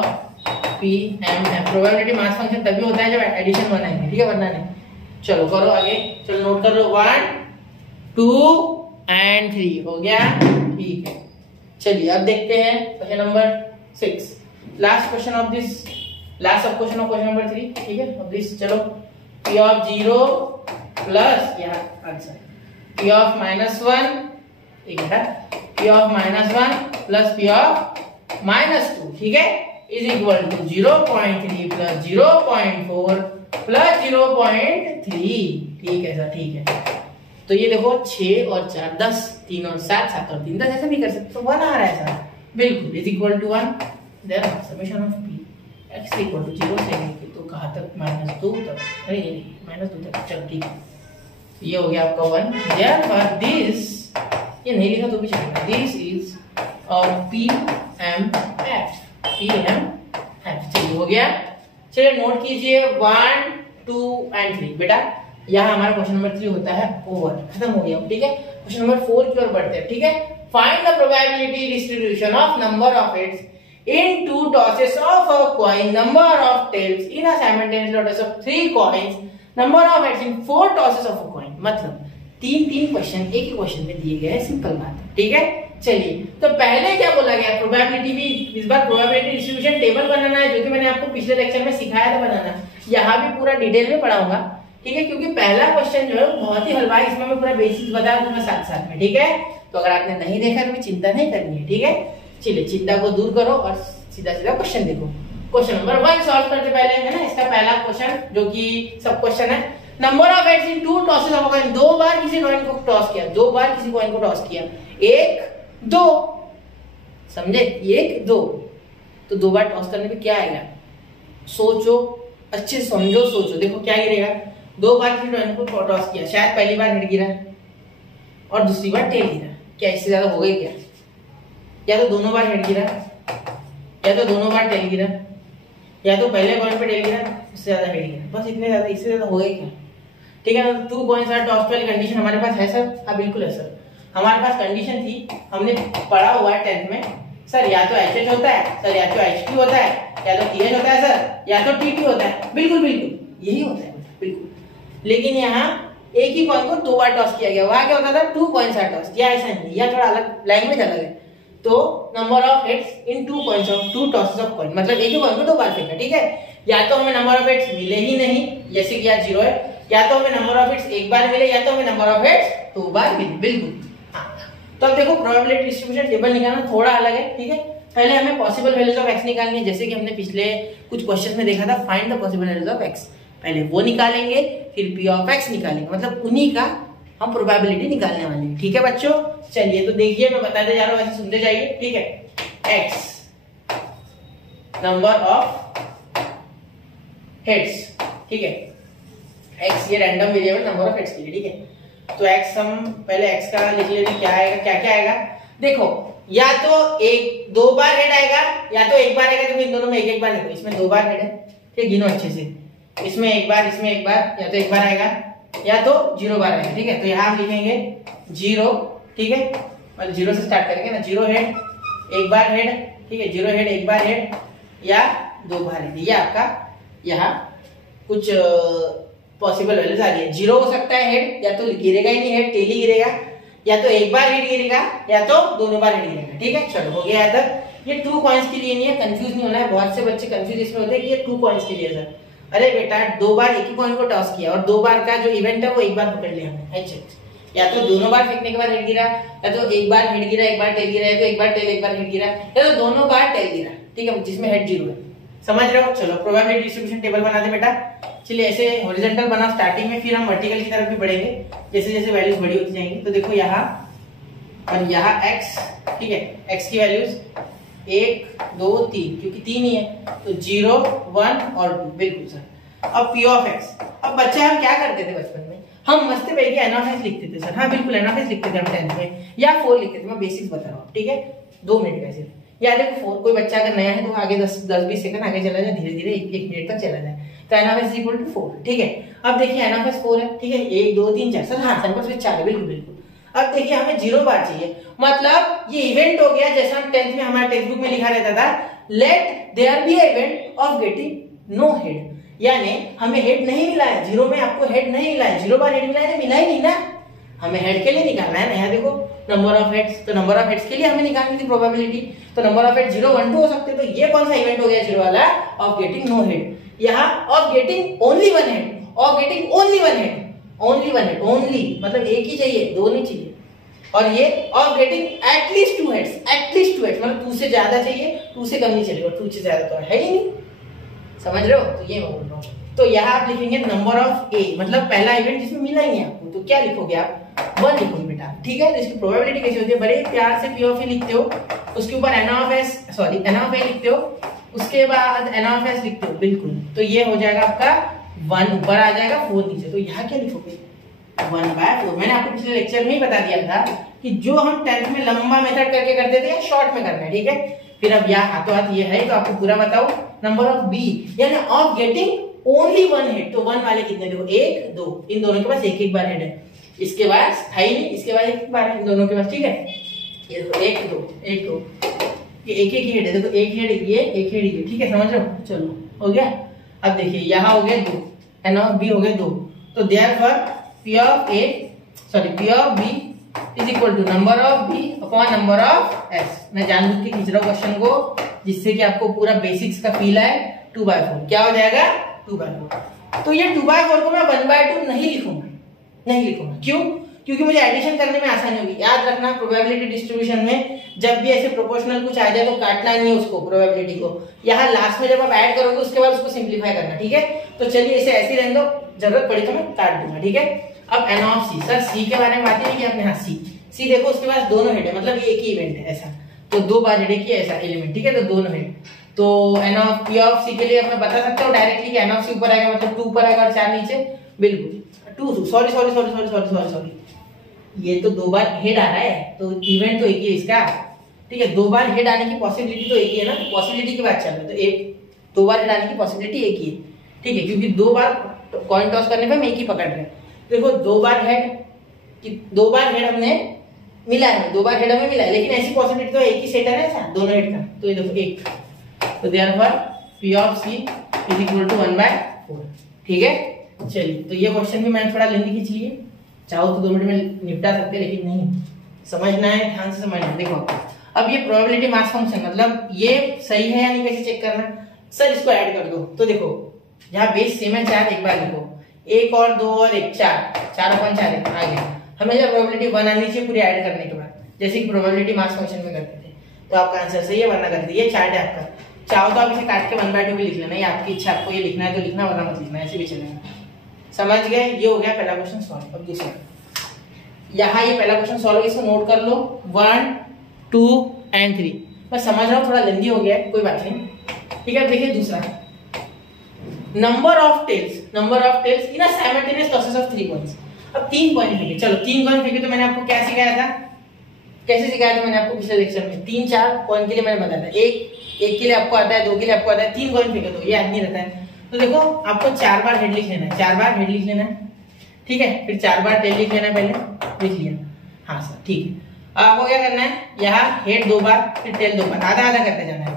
PMM। Probability mass function तभी होता है जब एडिशन बनाएंगे, ठीक है, वरना नहीं। चलो करो आगे, चलो नोट कर लो, 1 2 और 3 हो गया, ठीक है। चलिए अब देखते हैं question number 6, last question of this, last sub question of question number 3, ठीक है। अब दिस चलो P of 0 प्लस यहाँ आंसर P of -1, एक मिनट, P of -1 plus P of -2, ठीक है, is equal to 0.3 plus 0.4 plus 0.3, ठीक है सर, ठीक है। तो ये देखो 6 और 4 10, 3 और 7 7 और 3 10, ऐसा भी कर सकते, तो 1 आ रहा है सर, बिल्कुल, is equal to 1, there summation of P x equal to 0 से लेके तो कहाँ तक -2 तक, अरे -2 तक, चल ठीक है। ये हो गया आपका 1, therefore this, ये नहीं लिखा तो भी चलेगा, this is PMF, चलिए हो गया। चलिए नोट कीजिए 1 2 और 3, बेटा यहाँ हमारा क्वेश्चन नंबर 3 होता है ओवर, खत्म हो गया, ठीक है। क्वेश्चन नंबर 4 की ओर बढ़ते हैं, ठीक है। Find the probability distribution of number of heads in 2 tosses of a coin, number of tails in a simultaneous toss of 3 coins, number of heads in 4 tosses of a coin। मतलब 3 question एक ही question में दिए गए हैं, simple बात है, ठीक है। चलिए तो पहले क्या बोला गया, प्रोबेबिलिटी भी, इस बार प्रोबेबिलिटी डिस्ट्रीब्यूशन टेबल बनाना है, जो कि मैंने आपको पिछले लेक्चर में सिखाया था बनाना, यहाँ भी पूरा डिटेल में पढ़ाऊंगा, ठीक है, क्योंकि पहला क्वेश्चन जो है बहुत ही हलवा है, इसमें मैं पूरा बेसिक्स बता दूंगा साथ साथ में, ठीक है। तो अगर आपने नहीं देखा तो चिंता नहीं करनी है, ठीक है। चलिए चिंता को दूर करो और सीधा क्वेश्चन देखो। क्वेश्चन नंबर 1 सॉल्व करते पहले, है ना, इसका पहला क्वेश्चन जो कि सब क्वेश्चन है, number of heads in 2 tosses of coin, 2 बार किसी कॉइन को टॉस किया, 2 बार किसी कॉइन को टॉस किया, 1 2, समझे, 1 2, तो 2 बार टॉस करने पे क्या आएगा, सोचो अच्छे से, समझो सोचो, देखो क्या गिरेगा, 2 बार किसी कॉइन को टॉस किया, शायद पहली बार हेड गिरा और दूसरी बार टेल गिरा, क्या इससे ज्यादा हो गई क्या, या तो दोनों बार हेड गिरा, या तो दोनों बार टेल गिरा, या तो पहले कॉइन पे टेल गिरा, उससे ज्यादा हेड गिरा, बस इतने ज्यादा, इससे ज्यादा हो गई क्या, ठीक है ना। 2 कॉइन्स आर टॉस्ड वाली कंडीशन हमारे पास है सर, हाँ बिल्कुल है सर, हमारे पास कंडीशन थी, हमने पढ़ा हुआ है 10th में सर, या तो HH होता है सर, या तो HQ होता है, या तो TH होता है सर, या तो TT होता है, बिल्कुल बिल्कुल यही होता है बिल्कुल। लेकिन यहाँ एक ही कॉइन को 2 बार टॉस किया गया, वहां क्या होता था 2 कॉइन्स आर टॉस, या ऐसा नहीं, या थोड़ा अलग लैंग्वेज अलग है। तो number of heads in 2 coins of 2 tosses of coin, मतलब एक ही कॉइन को 2 बार फेंका, ठीक है। या तो हमें नंबर ऑफ हेड्स मिले ही नहीं, जैसे कि यहाँ 0 है, या तो हमें नंबर ऑफ हेड्स एक बार मिले, या तो हमें नंबर ऑफ हेड्स 2 बार मिले, बिल्कुल। तो अब देखो प्रोबेबिलिटी डिस्ट्रीब्यूशन टेबल निकालना थोड़ा अलग है, ठीक है। पहले हमें पॉसिबल वैल्यूज ऑफ x निकालनी है, जैसे कि हमने पिछले कुछ क्वेश्चंस में देखा था, find the possible values of x, पहले वो निकालेंगे, फिर p ऑफ x निकालेंगे, मतलब उन्हीं का हम प्रोबेबिलिटी निकालने वाले हैं, ठीक है बच्चों। चलिए तो देखिए, मैं बताते जा रहा हूँ, ऐसे सुनते जाइए, ठीक है। x नंबर ऑफ हेड्स, ठीक है, x ये random variable number of heads के लिए, ठीक है। तो x हम पहले x का लिख लेते हैं, क्या आएगा, क्या क्या आएगा, देखो या तो एक 2 बार हेड आएगा या तो एक बार आएगा। देखो इन दोनों में एक एक बार, देखो इसमें 2 बार हेड है, ठीक, गिनो अच्छे से, इसमें एक बार, इसमें एक बार, या तो एक बार आएगा या तो 0 बार आएगा, ठीक है। तो यहाँ हम लिखेंगे 0, ठीक है, मतलब 0 से स्टार्ट करेंगे ना, 0 हेड, एक बार हेड, ठीक है, 0 हेड, एक बार हेड या 2 बार हेड। ये आपका यहाँ कुछ पॉसिबल वैल्यूज आ रही है। 0 हो सकता है हेड, या तो गिरेगा ही नहीं हेड, टेल ही गिरेगा, या तो एक बार हेड गिरेगा या तो दोनों बार हेड गिरेगा, ठीक है। चलो हो गया यहाँ तक। ये 2 कॉइंस के लिए नहीं है, कंफ्यूज नहीं होना है। बहुत से बच्चे कंफ्यूज इसमें होते हैं कि ये 2 कॉइंस के लिए सर। अरे बेटा 2 बार एक ही कॉइन को टॉस किया और 2 बार का जो इवेंट है वो एक बार पकड़ लिया हमने, या तो दोनों बार फेंकने के बाद हेड गिरा, या तो एक बार हेड गिरा एक बार टेल गिरा, या तो एक बार टेल एक बार हेड गिरा, या तो दोनों बार टेल गिरा, ठीक है, जिसमें हेड 0 है। समझ रहे हो? चलो प्रोबेबिलिटी डिस्ट्रीब्यूशन टेबल बना दे बेटा। चलिए ऐसे हॉरिजॉन्टल बना स्टार्टिंग में, फिर हम वर्टिकल की तरफ भी बढ़ेंगे जैसे जैसे वैल्यूज बड़ी होती जाएंगी। तो देखो यहाँ और यहाँ x, ठीक है, x की वैल्यूज 1 2 3, क्योंकि 3 ही है तो 0 1 और 2, बिल्कुल सर। अब p ऑफ x, अब बच्चे हम क्या करते थे बचपन में, हम मस्त पैकी n ऑफ x लिखते थे सर। हाँ बिल्कुल n ऑफ x लिखते थे हम 10th में, या 4 लिखते थे। मैं बेसिक्स बता रहा हूँ, ठीक है, 2 मिनट कैसे या देखो 4, कोई बच्चा अगर नया है तो आगे 10-20 सेकंड आगे चला जाए, धीरे धीरे 1 मिनट तक चला जाए। तो n of x equal to 4, ठीक है। अब देखिए n ऑफ x 4 है, ठीक है, 1 2 3 4 सर, हाँ सैंपल स्पेस 4 है, बिल्कुल बिल्कुल। अब देखिए हमें 0 बार चाहिए, मतलब ये इवेंट हो गया जैसा हम 10th में हमारे टेक्स्ट बुक में लिखा रहता था, let there be event of getting no head, यानी हमें हेड नहीं मिला है। 0 में आपको हेड नहीं मिला है, 0 बार हेड मिला है तो मिला ही नहीं ना, हमें हेड के लिए निकालना है ना। यहाँ देखो नंबर ऑफ हेड्स, तो नंबर ऑफ हेड्स के लिए हमें निकालनी थी प्रोबेबिलिटी, तो नंबर ऑफ हेड 0 1 2 हो सकते, तो ये कौन सा इवेंट हो गया 0 वाला, ऑफ गेटिंग नो हेड। यहाँ of getting only 1 head, of getting only 1 head, only 1 head, only मतलब एक ही चाहिए, 2 नहीं चाहिए। और ये of getting at least 2 heads, at least 2 heads मतलब 2 से ज्यादा चाहिए, 2 से कम नहीं चलेगा, 2 से ज्यादा तो है ही नहीं, समझ रहे हो? तो ये मैं बोल रहा हूँ। तो यहाँ आप लिखेंगे नंबर ऑफ ए, मतलब पहला इवेंट जिसमें मिला ही नहीं आपको, तो क्या लिखोगे आप, 1 लिखोगे बेटा, ठीक है। तो इसकी प्रोबेबिलिटी कैसी होती है, बड़े प्यार से p ऑफ ए लिखते हो, उसके ऊपर n of s, sorry n of a लिखते हो, उसके बाद n ऑफ s लिखते हो, बिल्कुल। तो ये हो जाएगा आपका 1 ऊपर आ जाएगा 4 नीचे, तो यहाँ क्या लिखोगे 1/4। मैंने आपको पिछले लेक्चर में ही बता दिया था कि जो हम 10th में लंबा मेथड करके करते थे या शॉर्ट में करना है, ठीक है। फिर अब यहाँ हाथों हाथ ये है, तो आपको पूरा बताओ। नंबर ऑफ बी यानी ऑफ गेटिंग ओनली 1 हेड, तो 1 वाले कितने, देखो 1 2, इन दोनों के पास एक एक बार हेड है, इसके बाद है ही नहीं, इसके बाद एक बार है इन दोनों के पास, ठीक है। ये देखो 1 2 1 2, ये एक एक हेड है, देखो एक हेड ये, एक हेड ये, ठीक है, समझ रहे हो? चलो हो गया। अब देखिए यहाँ हो गया 2, n ऑफ b हो गया 2, तो therefore p of a, sorry p of b is equal to number of b upon number of s। मैं जानबूझ के खींच रहा हूँ क्वेश्चन को जिससे कि आपको पूरा बेसिक्स का फील आए। 2/4 क्या हो जाएगा, 2/4। तो ये 2/4 को मैं 1/2 नहीं लिखूंगा, नहीं लिखूंगा, क्यों? क्योंकि मुझे एडिशन करने में आसानी होगी। याद रखना प्रोबेबिलिटी डिस्ट्रीब्यूशन में जब भी ऐसे प्रोपोर्शनल कुछ आ जाए तो काटना नहीं है उसको, प्रोबेबिलिटी को। यहाँ लास्ट में जब आप ऐड करोगे उसके बाद उसको सिंप्लीफाई करना, ठीक है। तो चलिए इसे ऐसे ही रहने दो, जरूरत पड़ी तो मैं काट दूंगा, ठीक है। अब n of c, sir c के बारे में बात नहीं की आपने, हाँ c देखो उसके पास दोनों हेड है, मतलब ये एक ही इवेंट है ऐसा, तो 2 बार हेड है ऐसा एलिमेंट, ठीक है, तो दोनों हेड। तो n of p of c के लिए मैं बता सकता हूँ डायरेक्टली कि n ऑफ c ऊपर आएगा मतलब 2 ऊपर आएगा और 4 नीचे, बिल्कुल 2, सॉरी ये तो 2 बार हेड आ रहा है, तो इवेंट तो एक ही है इसका, ठीक है। 2 बार हेड आने की पॉसिबिलिटी तो एक ही है ना, पॉसिबिलिटी की बात चल रही है, तो एक 2 बार हेड आने की पॉसिबिलिटी एक ही है, ठीक है, क्योंकि 2 बार कॉइन टॉस करने पे हम एक ही पकड़ रहे हैं। देखो 2 बार हेड कि 2 बार हेड हमने मिला है, 2 बार हेड हमें मिला है, लेकिन ऐसी पॉसिबिलिटी तो एक ही सेट है ना दोनों हेड का, तो ये देखो 1, तो therefore p of c is equal to 1/4, ठीक है। चलिए तो ये क्वेश्चन भी मैंने थोड़ा लेंदी खींच लिए, चाहो तो 2 मिनट में निपटा सकते, लेकिन नहीं, समझना है, ध्यान से समझना है। देखो अब ये प्रोबेबिलिटी मास फंक्शन, मतलब ये सही है या नहीं कैसे चेक करना, सर इसको ऐड कर दो, तो देखो यहाँ बेस सेम है 4, एक बार लिखो 1 और 2 और 1 4/4 आ गया। हमेशा प्रोबेबिलिटी 1 आनी चाहिए पूरी ऐड करने के बाद, जैसे कि प्रोबेबिलिटी मास फंक्शन में करते थे। तो आपका आंसर सही है, वरना कर दिए। चार्ट है आपका, चाहो तो आप इसे काट के 1/2 भी लिख लेना, ये आपकी इच्छा, आपको ये लिखना है तो लिखना, वरना मत लिखना, ऐसे भी चलेगा। समझ गए? ये हो गया पहला क्वेश्चन सॉल्व। अब दूसरा, यहाँ ये पहला क्वेश्चन सॉल्व, इसको नोट कर लो 1 2 एंड 3। मैं समझ रहा हूँ थोड़ा लेंदी हो गया है, कोई बात नहीं, ठीक है। देखिए दूसरा, number of tails in a simultaneous tosses of 3 coins. अब 3 कॉइन फेंके, चलो 3 कॉइन फेंके तो मैंने आपको क्या सिखाया था, कैसे सिखाया था मैंने आपको पिछले लेक्चर में, 3-4 कॉइन के लिए मैंने बताया था, एक के लिए आपको आता है, 2 के लिए आपको आता है, 3 कॉइन फेंके तो ये याद नहीं रहता है। तो देखो आपको 4 बार हेड लिख लेना है, 4 बार हेड लिख लेना है, ठीक है, फिर 4 बार टेल लिख लेना है, पहले लिख लिया, हाँ सर ठीक है। अब आपको क्या करना है, यहाँ हेड 2 बार फिर टेल 2 बार, आधा आधा करते जाना है,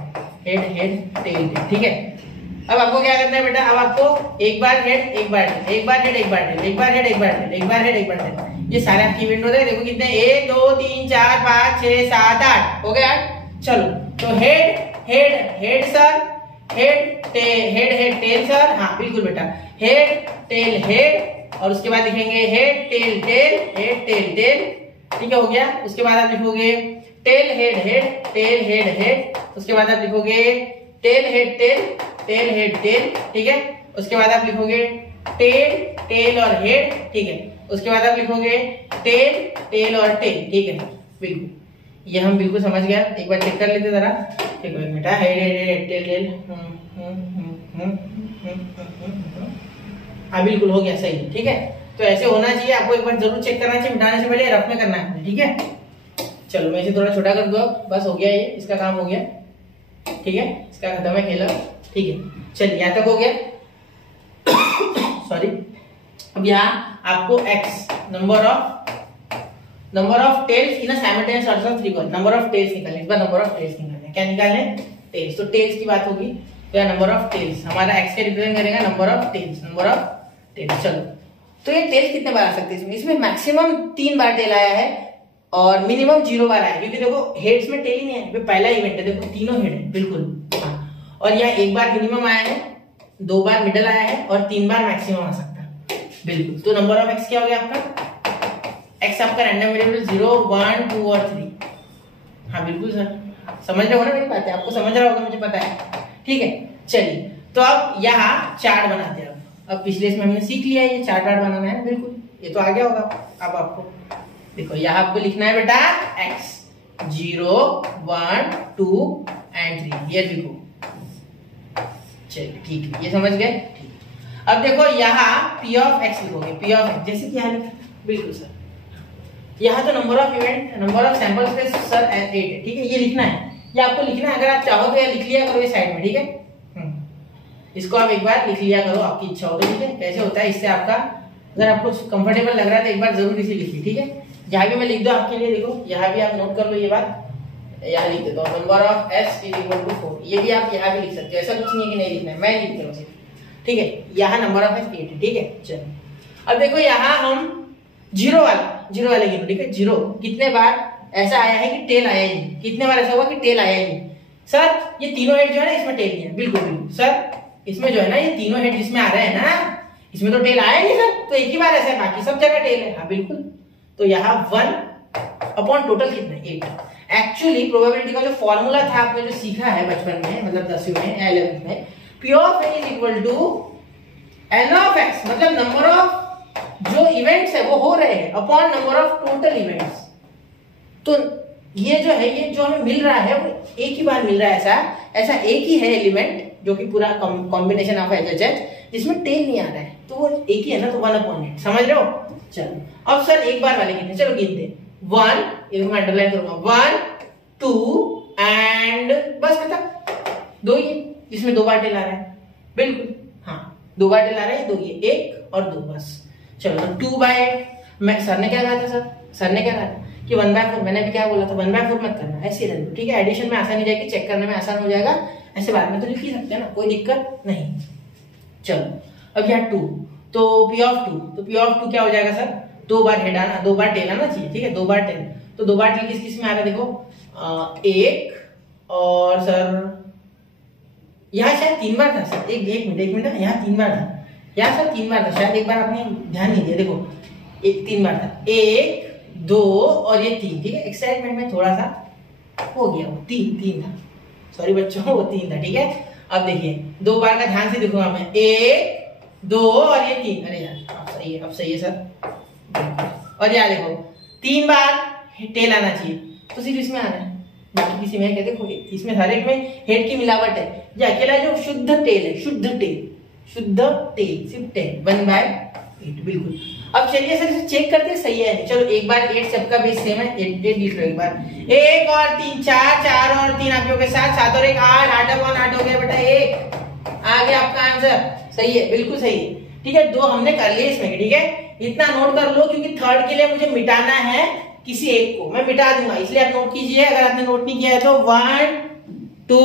हेड हेड टेल टेल, ठीक है। अब आपको क्या करना है बेटा, अब आपको एक बार हेड एक बार टेल, एक बार हेड एक बार टेल, एक बार हेड एक बार टेल, एक बार हेड एक बार टेल, ये सारे आपके इवेंट होते हैं। देखो कितने, 1 2 3 4 5 6 7 8 हो गए 8। चलो तो head head head sir, head head tell sir, हाँ बिल्कुल बेटा, हेड टेल हेड, और उसके बाद लिखेंगे head tail tail, head tail tail, ठीक है हो गया। उसके बाद आप लिखोगे tail head head, tail head head, उसके बाद आप लिखोगे tail head tail, tail head tail, ठीक है। उसके बाद आप लिखोगे टेल टेल और हेड, ठीक है। उसके बाद आप लिखोगे टेल टेल और टेल, ठीक है, बिल्कुल ये हम बिल्कुल समझ गया। एक बार चेक कर लेते जरा, ठीक है बेटा, head head head tail tail, हाँ बिल्कुल हो गया, सही है, ठीक है। तो ऐसे होना चाहिए, आपको एक बार जरूर चेक करना चाहिए, मिटाने से पहले रफ में करना है, ठीक है। चलो मैं इसे थोड़ा छोटा कर दूं, बस हो गया, ये इसका काम हो गया, ठीक है, इसका खत्म है खेला, ठीक है। चलिए यहाँ तक हो गया सॉरी। अब यहाँ आपको x number of tails in a simultaneous search of 3 coin, number of tails निकालने, इस बार नंबर ऑफ टेल्स निकालने, क्या निकालने, टेल्स। तो टेल्स की बात होगी, तो यहाँ नंबर ऑफ टेल्स हमारा x के रिप्रेजेंट करेगा number of tails, number of tails. चलो तो ये टेल्स कितने बार आ सकते हैं इसमें मैक्सिमम 3 बार टेल आया है और मिनिमम 0 बार आया है, क्योंकि देखो हेड्स में टेल ही नहीं है, पहला इवेंट है, देखो तीनों हेड है बिल्कुल, हाँ। और यहाँ 1 बार मिनिमम आया है, 2 बार मिडल आया है और 3 बार मैक्सिमम आ सकता है, बिल्कुल। तो नंबर ऑफ x क्या हो गया आपका, x आपका रैंडम वेरिएबल 0 1 2 और 3, हाँ बिल्कुल सर, समझ रहे हो ना मेरी बात है, आपको समझ रहा होगा मुझे पता है, ठीक है। चलिए तो अब यहाँ चार्ट बनाते हैं, अब पिछले इसमें हमने सीख लिया ये चार्ट बनाना है, बिल्कुल ये तो आ गया होगा। अब आपको देखो यहाँ आपको लिखना है बेटा x 0 1 2 एंड 3, ये लिखो, चलिए ठीक है, ये समझ गए, ठीक है। अब देखो यहाँ p ऑफ x लिखोगे, p ऑफ x जैसे कि यहाँ लिखा, बिल्कुल सर। यहाँ तो number of event, number of sample space sir 8 है, ठीक है, ये लिखना है, ये आपको लिखना है, अगर आप चाहो तो ये लिख लिया करो ये साइड में, ठीक है। इसको आप एक बार लिख लिया करो, आपकी इच्छा हो तो, ठीक है। कैसे होता है इससे आपका, अगर आपको कंफर्टेबल लग रहा है तो एक बार जरूर इसे लिखिए, ठीक है। यहाँ भी मैं लिख दूं आपके लिए, देखो यहाँ भी आप नोट कर लो ये बात, यहाँ लिख देता हूँ number of s equal to 4, ये भी आप यहाँ भी लिख सकते हो, ऐसा कुछ नहीं है कि नहीं लिखना है, मैं लिख रहा हूँ, ठीक है। यहाँ नंबर ऑफ s 8 है, ठीक है। चलो अब देखो यहाँ हम जीरो वाले गिनो, ठीक है। 0 कितने बार ऐसा आया है कि टेल आया ही नहीं, कितने बार ऐसा हुआ कि टेल आया ही नहीं, सर ये तीनों हेड जो है ना इसमें टेल नहीं है, बिल्कुल बिल्कुल सर, इसमें जो है ना ये तीनों हेड जिसमें आ रहे हैं ना, इसमें तो टेल आया नहीं सर, तो एक ही बार ऐसा है, बाकी सब जगह टेल है, हाँ बिल्कुल। तो यहाँ 1 अपॉन टोटल कितना है 8। एक्चुअली प्रोबेबिलिटी का जो फॉर्मूला था आपने जो सीखा है बचपन में, मतलब 10वीं में या 11th में, P of n is equal to n of x, मतलब नंबर ऑफ जो इवेंट्स है वो हो रहे हैं upon number of total events. तो ये जो है, ये जो हमें मिल रहा है वो एक ही बार मिल रहा है, ऐसा एक ही है एलिमेंट जो कि पूरा कॉम्बिनेशन ऑफ HHH जिसमें टेल नहीं आ रहा है, तो वो एक ही है ना, तो 1 अपॉन 8, समझ रहे हो। चलो अब सर एक बार वाले कितने, चलो गिनते, 1 ये मैं अंडरलाइन करूंगा, 1 2 एंड बस खत्म, 2 ही जिसमें 2 बार टेल आ रहा है, बिल्कुल हाँ 2 बार टेल आ रहा है, 2 ये 1 और 2 बस। चलो तो 2/8, मैं सर ने क्या कहा था, सर ने क्या कहा था कि 1/4, मैंने भी क्या बोला था 1/4 मत करना, ऐसे रहने दो, ठीक है। एडिशन में आसानी जाएगी, चेक करने में आसान हो जाएगा, ऐसे बाद में तो लिख ही सकते हैं ना, कोई दिक्कत नहीं। चलो अब यहाँ 2, तो P ऑफ 2, तो P ऑफ 2 क्या हो जाएगा सर, 2 बार हेड आना, 2 बार टेल आना चाहिए, ठीक है, 2 बार टेल, तो 2 बार टेल किस किस में आ रहा है, देखो 1 और सर यहाँ शायद 3 बार था सर, एक मिनट यहाँ 3 बार था, यहाँ सर 3 बार था शायद, एक बार आपने ध्यान नहीं दिया, देखो 3 बार था, 1 2 और ये 3, ठीक है। एक्साइटमेंट में थोड़ा सा हो गया, वो 3 था, सॉरी बच्चों वो 3 था, ठीक है। अब देखिए 2 बार का ध्यान से देखूंगा मैं, 1 2 और ये 3, अरे यार अब सही है सर। और यहाँ देखो 3 बार टेल आना चाहिए, तो सिर्फ इसमें आना है, बाकी किसी में क्या, देखो इसमें हर एक में हेड की मिलावट है, ये अकेला जो शुद्ध टेल है, शुद्ध टेल सिर्फ टेल 1/4 8 बिल्कुल। अब चलिए सर इसे चेक करते हैं सही है। चलो एक बार 8 सबका बेस सेम है, 8 लिख लो एक बार। 1 और 3 4, 4 और 3 आप लोगों के साथ 7 और 1 8, 8 अपॉन 8 हो गया बेटा 1। आ गया आपका आंसर, सही है, बिल्कुल सही है। ठीक है, 2 हमने कर लिए इसमें। ठीक है, इतना नोट कर लो क्योंकि थर्ड के लिए मुझे मिटाना है किसी एक को, मैं मिटा दूंगा, इसलिए आप नोट कीजिए। अगर आपने नोट नहीं किया है तो 1 2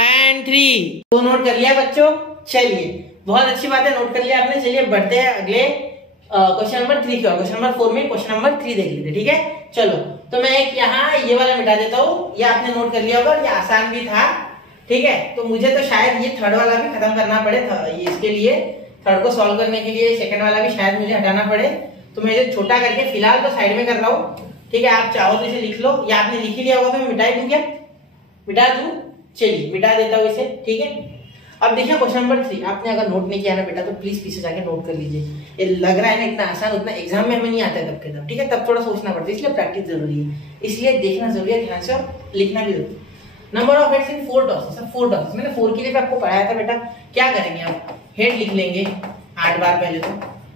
and 3 तो नोट कर लिया बच्चों। चलिए बहुत अच्छी बात है, नोट कर लिया आपने। चलिए बढ़ते हैं अगले क्वेश्चन नंबर 3 का। क्वेश्चन नंबर 4 में क्वेश्चन नंबर 3 देख लेते। ठीक है, चलो तो मैं एक यहाँ ये वाला मिटा देता हूँ, ये आपने नोट कर लिया होगा, ये आसान भी था। ठीक है, तो मुझे तो शायद ये थर्ड वाला भी खत्म करना पड़े था, ये इसके लिए थर्ड को सॉल्व करने के लिए सेकंड वाला भी शायद मुझे हटाना पड़े, तो मैं इसे छोटा करके फिलहाल तो साइड में कर रहा हूँ। ठीक है, आप चाहो तो इसे लिख लो, या आपने लिख ही लिया होगा तो मैं मिटा दूं क्या? मिटा दूं, चलिए मिटा देता हूँ इसे। ठीक है, अब देखिए क्वेश्चन नंबर 3, आपने अगर नोट नहीं किया ना बेटा तो प्लीज पीछे जाके नोट कर लीजिए। ये लग रहा है ना इतना आसान, उतना एग्जाम में हमें नहीं आता है तब के तब। ठीक है, तब थोड़ा सोचना पड़ता है, इसलिए प्रैक्टिस जरूरी है, इसलिए देखना जरूरी है ध्यान से और लिखना भी जरूरी है। Number of heads in 4 tosses. 4 tosses मैंने 4 के लिए भी आपको पढ़ाया था बेटा। क्या करेंगे आप, हेड लिख लेंगे 8 बार पहले तो,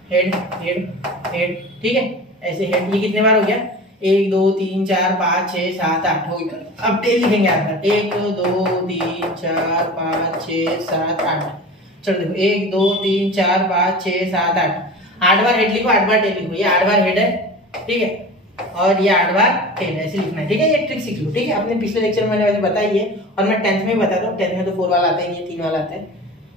हेड हेड हेड। ठीक है, ऐसे हेड, ये कितने बार हो गया, 1 2 3 4 5 6 7 8 हो गया। अब टेल लिखेंगे आप, 1 2 3 4 5 6 7 8। चलो देखो 1 2 3 4 5 6 7 8, 8 बार हेड लिखो, 8 बार टेल लिखो। ये 8 बार हेड है, ठीक है, और ये 8 बार टेल ऐसे लिखना है। ठीक है, ये ट्रिक सीख लो। ठीक है, अपने पिछले लेक्चर में मैंने वैसे बताई है, और मैं 10th में भी बताता हूँ। 10th में तो 4 वाला आता है, ये 3 वाला आता है,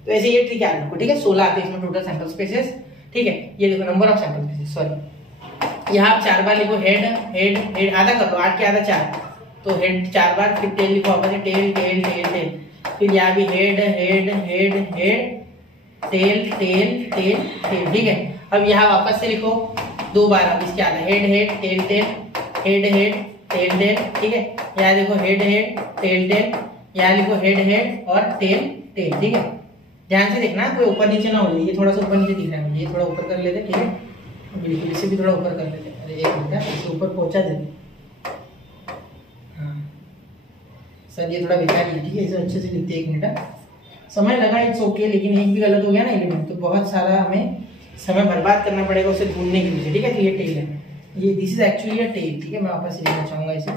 तो ऐसे ये ट्रिक याद रखो। ठीक है, 16 आते हैं इसमें टोटल सैंपल स्पेसेस। ठीक है, ये देखो number of sample spaces, sorry यहाँ आप 4 बार लिखो, हेड हेड हेड, आधा कर दो, 8 के आधा 4, तो हेड 4 बार, फिर टेल लिखो वापस से, टेल टेल टेल टेल, फिर यहाँ भी head head head head tail tail tail tail. ठीक है, अब यहाँ वापस से लिखो 2 बार, अब इसके आधा, head head tail tail, head head tail tail. ठीक है, यहाँ देखो हेड हेड टेल टेल, यहाँ लिखो हेड हेड और टेल टेल। ठीक है, ध्यान से देखना कोई ऊपर नीचे ना हो जाए, ये थोड़ा सा ऊपर नीचे दिख रहा है मुझे, ये थोड़ा ऊपर कर लेते। ठीक है, बिल्कुल इसे भी थोड़ा ऊपर कर लेते। अरे एक मिनट, इसे ऊपर पहुंचा देते। हाँ सर ये थोड़ा बेकार है। ठीक है, इसे अच्छे से लिखते, 1 मिनट समय लगा, इट्स ओके, लेकिन एक भी गलत हो गया ना एलिमेंट तो बहुत सारा हमें समय बर्बाद करना पड़ेगा उसे ढूंढने के लिए। ठीक है, तो ये टेल है, ये this is actually a tail. ठीक है, मैं वापस लिखना चाहूंगा इसे।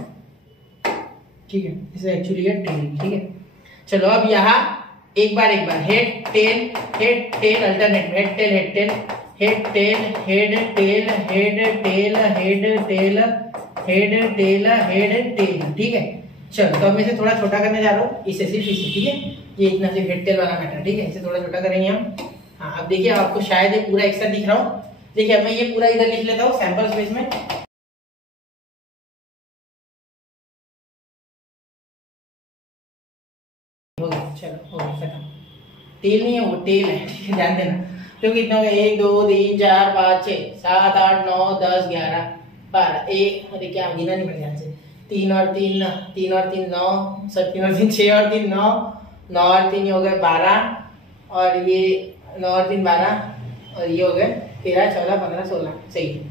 ठीक है, this is actually a tail. ठीक है, चलो अब यहाँ एक बार head tail alternate, head tail head tail head tail head tail head tail head tail head tail head tail. ठीक है, चलो तो अब मैं इसे थोड़ा छोटा करने जा रहा हूँ, इसे सिर्फ इसे। ठीक है, ये इतना सिर्फ हेड टेल वाला मैटर। ठीक है, इसे थोड़ा छोटा करेंगे हम। हाँ अब देखिए आपको शायद ये पूरा एक साथ दिख रहा हूँ। देखिए अब मैं ये पूरा इधर लिख लेता हूँ सैंपल स्पेस में। चलो हो गया खत्म, टेल नहीं है वो टेल है। ठीक है, ध्यान देना, तो कितना हो गया, 1 2 3 4 5 6 7 8 9 10 11 12, एक अरे क्या गिना नहीं पड़ ध्यान से, 3 और 3 9, 3 और 3 9, 3 और 3 6 और 3 9, 9 और 3 हो गए 12, और ये 9 और 3 12, और ये हो गए 13 14 15 16। सही है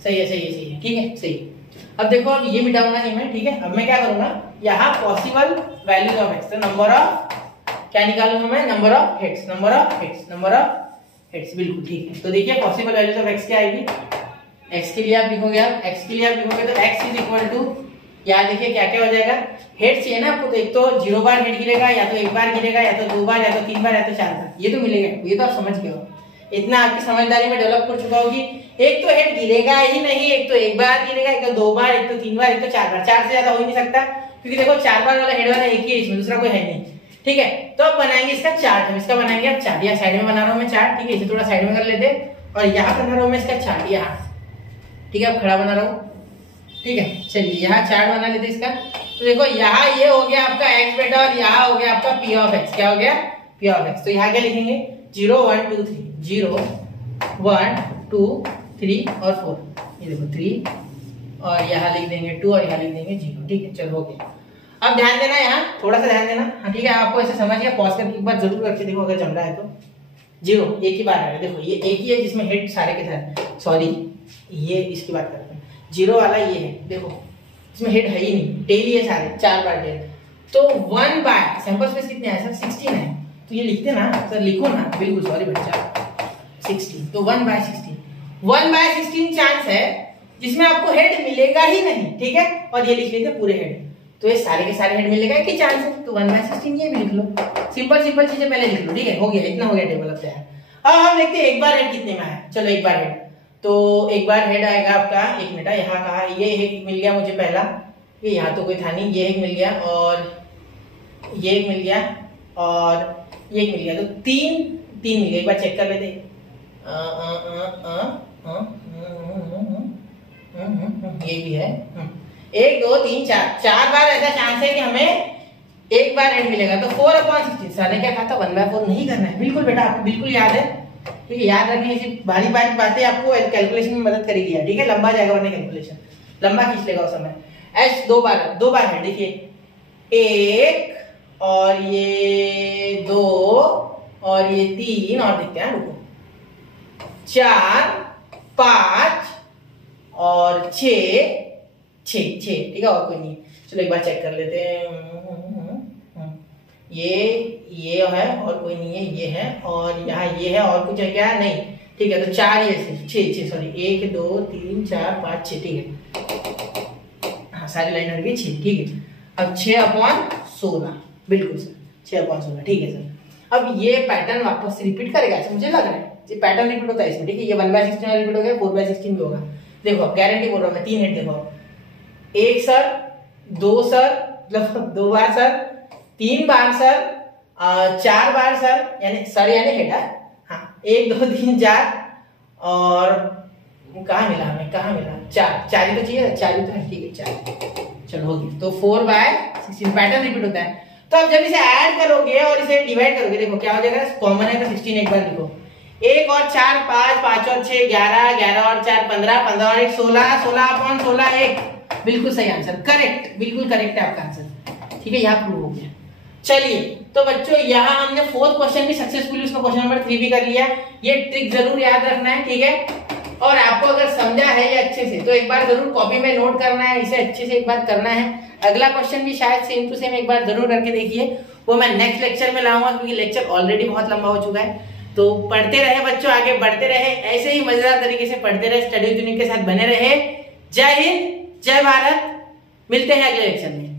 सही है सही है सही है। ठीक है, सही। अब देखो अब ये मिटाऊंगा नहीं मैं। ठीक है, अब मैं क्या करूंगा, यहाँ पॉसिबल वैल्यूज ऑफ एक्स, तो नंबर ऑफ क्या निकालूंगा मैं, number of heads, number of heads, number of heads. बिल्कुल ठीक है, तो देखिए पॉसिबल वैल्यूज ऑफ एक्स क्या आएगी, एक्स के लिए आप लिखोगे, एक्स के लिए आप लिखोगे तो एक्स इज इक्वल टू, यहाँ देखिए क्या क्या हो जाएगा, हेड चाहिए ना आपको, तो एक तो 0 बार हेड गिरेगा, या तो 1 बार गिरेगा, या तो 2 बार, या तो 3 बार, या तो 4 बार, ये तो मिलेगा। ये तो आप समझ गए हो, इतना आपकी समझदारी में डेवलप कर चुका होगी। एक तो हेड गिरेगा ही नहीं, एक तो 1 बार गिरेगा, एक तो 2 बार, एक तो 3 बार, एक तो 4 बार, 4 से ज्यादा हो ही नहीं सकता, क्योंकि देखो 4 बार वाला हेड वाला एक ही है इसमें, दूसरा कोई है नहीं। ठीक है, तो अब बनाएंगे इसका चार्ट, हम इसका बनाएंगे अब चार्ट, या साइड में बना रहा हूँ मैं चार्ट। ठीक है, इसे थोड़ा साइड में कर लेते, और यहाँ बना रहा हूँ मैं इसका चार्ट, यहाँ। ठीक है, अब खड़ा बना रहा हूँ। ठीक है, चलिए यहाँ चार्ट बना लेते इसका। तो देखो यहाँ ये हो गया आपका एक्स बेटा, और यहाँ हो गया आपका पी ऑफ एक्स। क्या हो गया, पी ऑफ एक्स। तो यहाँ क्या लिखेंगे, 0 1 2 3, 0 1 2 3 और 4, ये देखो 3, और यहाँ लिख देंगे 2, और यहाँ लिख देंगे 0। ठीक है, चलो हो गया। अब ध्यान देना, यहाँ थोड़ा सा ध्यान देना। हाँ ठीक है, आपको ऐसे समझ गया, पॉज करके एक बार जरूर करके देखो, अगर जम रहा है तो। 0 एक ही बार आ रहा है, देखो ये एक ही है जिसमें हेड सारे के साथ, सॉरी ये इसकी बात करते हैं, 0 वाला ये है, देखो इसमें हेड है ही नहीं, टेल ही है सारे, 4 बार टेल। तो 1 बार सैंपल स्पेस कितने हैं सर, 16 है, तो ये लिखते ना सर, लिखो ना, बिल्कुल सॉरी बच्चा, 16, तो 1/16 1/16 चांस है जिसमें आपको हेड मिलेगा ही नहीं, ठीक है। और ये लिख लेते पूरे हेड, तो ये सारे के सारे हेड मिलेगा कि चांस है, तो 1/16 ये भी लिख लो। सिंपल सिंपल चीजें पहले लिख लो, ठीक है। हो गया, इतना हो गया टेबल अब तैयार। अब हम देखते हैं एक बार हेड कितने में आया। चलो एक बार हेड, तो एक बार हेड आएगा आपका, 1 मिनट, यहाँ कहा, ये एक मिल गया मुझे पहला, ये यहाँ तो कोई था नहीं, ये एक मिल गया और ये एक मिल गया और ये एक मिल गया, तो तीन मिल गया। एक बार चेक कर लेते, ये भी है। 1 2 3 4 बार ऐसा चांस है कि हमें एक बार हेड मिलेगा, तो 4/16। सर ने क्या कहा था, 1/4 नहीं करना है। बिल्कुल बेटा, आपको बिल्कुल याद है, ठीक है। याद रखने की बारी बारी बातें आपको कैलकुलेशन में मदद करेगी, ठीक है। लंबा जाएगा वरना कैलकुलेशन लंबा खींच लेगा उस समय। एस 2 बार है, देखिए 1 और ये 2 और ये 3 और देखते हैं, रुको, 4 5 और 6, ठीक है। और कोई नहीं, चलो एक बार चेक कर लेते हैं। ये है और कोई नहीं है, ये है और यहाँ ये है और कुछ है क्या, नहीं, ठीक है। तो 4 ये 6 सॉरी 1 2 3 4 5 6, ठीक है। हाँ, सारी लाइन हट गई 6, ठीक है। अब 6/16, बिल्कुल सर, 6/16, ठीक है सर। अब ये पैटर्न वापस से रिपीट करेगा, ऐसा मुझे लग रहा है, ये पैटर्न रिपीट होता है इसमें, ठीक है। ये 1/16 रिपीट हो गया, 4/16 भी होगा। देखो गारंटी बोल रहा हूँ मैं, 3 हेड देखो, 1 सर, 2 सर, मतलब 2 बार सर, 3 बार सर, 4 बार सर, यानी हेड है, हाँ 1 2 3 4 और कहाँ मिला हमें, 4 ही तो चाहिए, 4 ही तो है, ठीक है 4, चलो हो गया। तो 4/16 पैटर्न रिपीट होता है। तो अब जब इसे ऐड करोगे और इसे डिवाइड करोगे, देखो क्या हो जाएगा, कॉमन है तो 16 एक बार लिखो, 1 और 4 5, 5 और 6 11, 11 और 4 15, 15 और 1 16, 16/16 1, बिल्कुल सही आंसर, करेक्ट, बिल्कुल करेक्ट है आपका आंसर, ठीक है। यहाँ प्रूव हो गया। चलिए तो बच्चों, यहाँ हमने 4th क्वेश्चन भी सक्सेसफुली, उसमें क्वेश्चन नंबर 3 भी कर लिया। ये ट्रिक जरूर याद रखना है, ठीक है। और आपको अगर समझा है ये अच्छे से, तो एक बार जरूर कॉपी में नोट करना है, इसे अच्छे से एक बार करना है। अगला क्वेश्चन भी शायद सेम टू सेम एक बार जरूर करके देखिए, वो मैं नेक्स्ट लेक्चर में लाऊंगा, क्योंकि लेक्चर ऑलरेडी बहुत लंबा हो चुका है। तो पढ़ते रहे बच्चों, आगे बढ़ते रहे, ऐसे ही मजेदार तरीके से पढ़ते रहे, स्टडी यूनिट के साथ बने रहे। जय हिंद, जय भारत, मिलते हैं अगले लेक्चर में।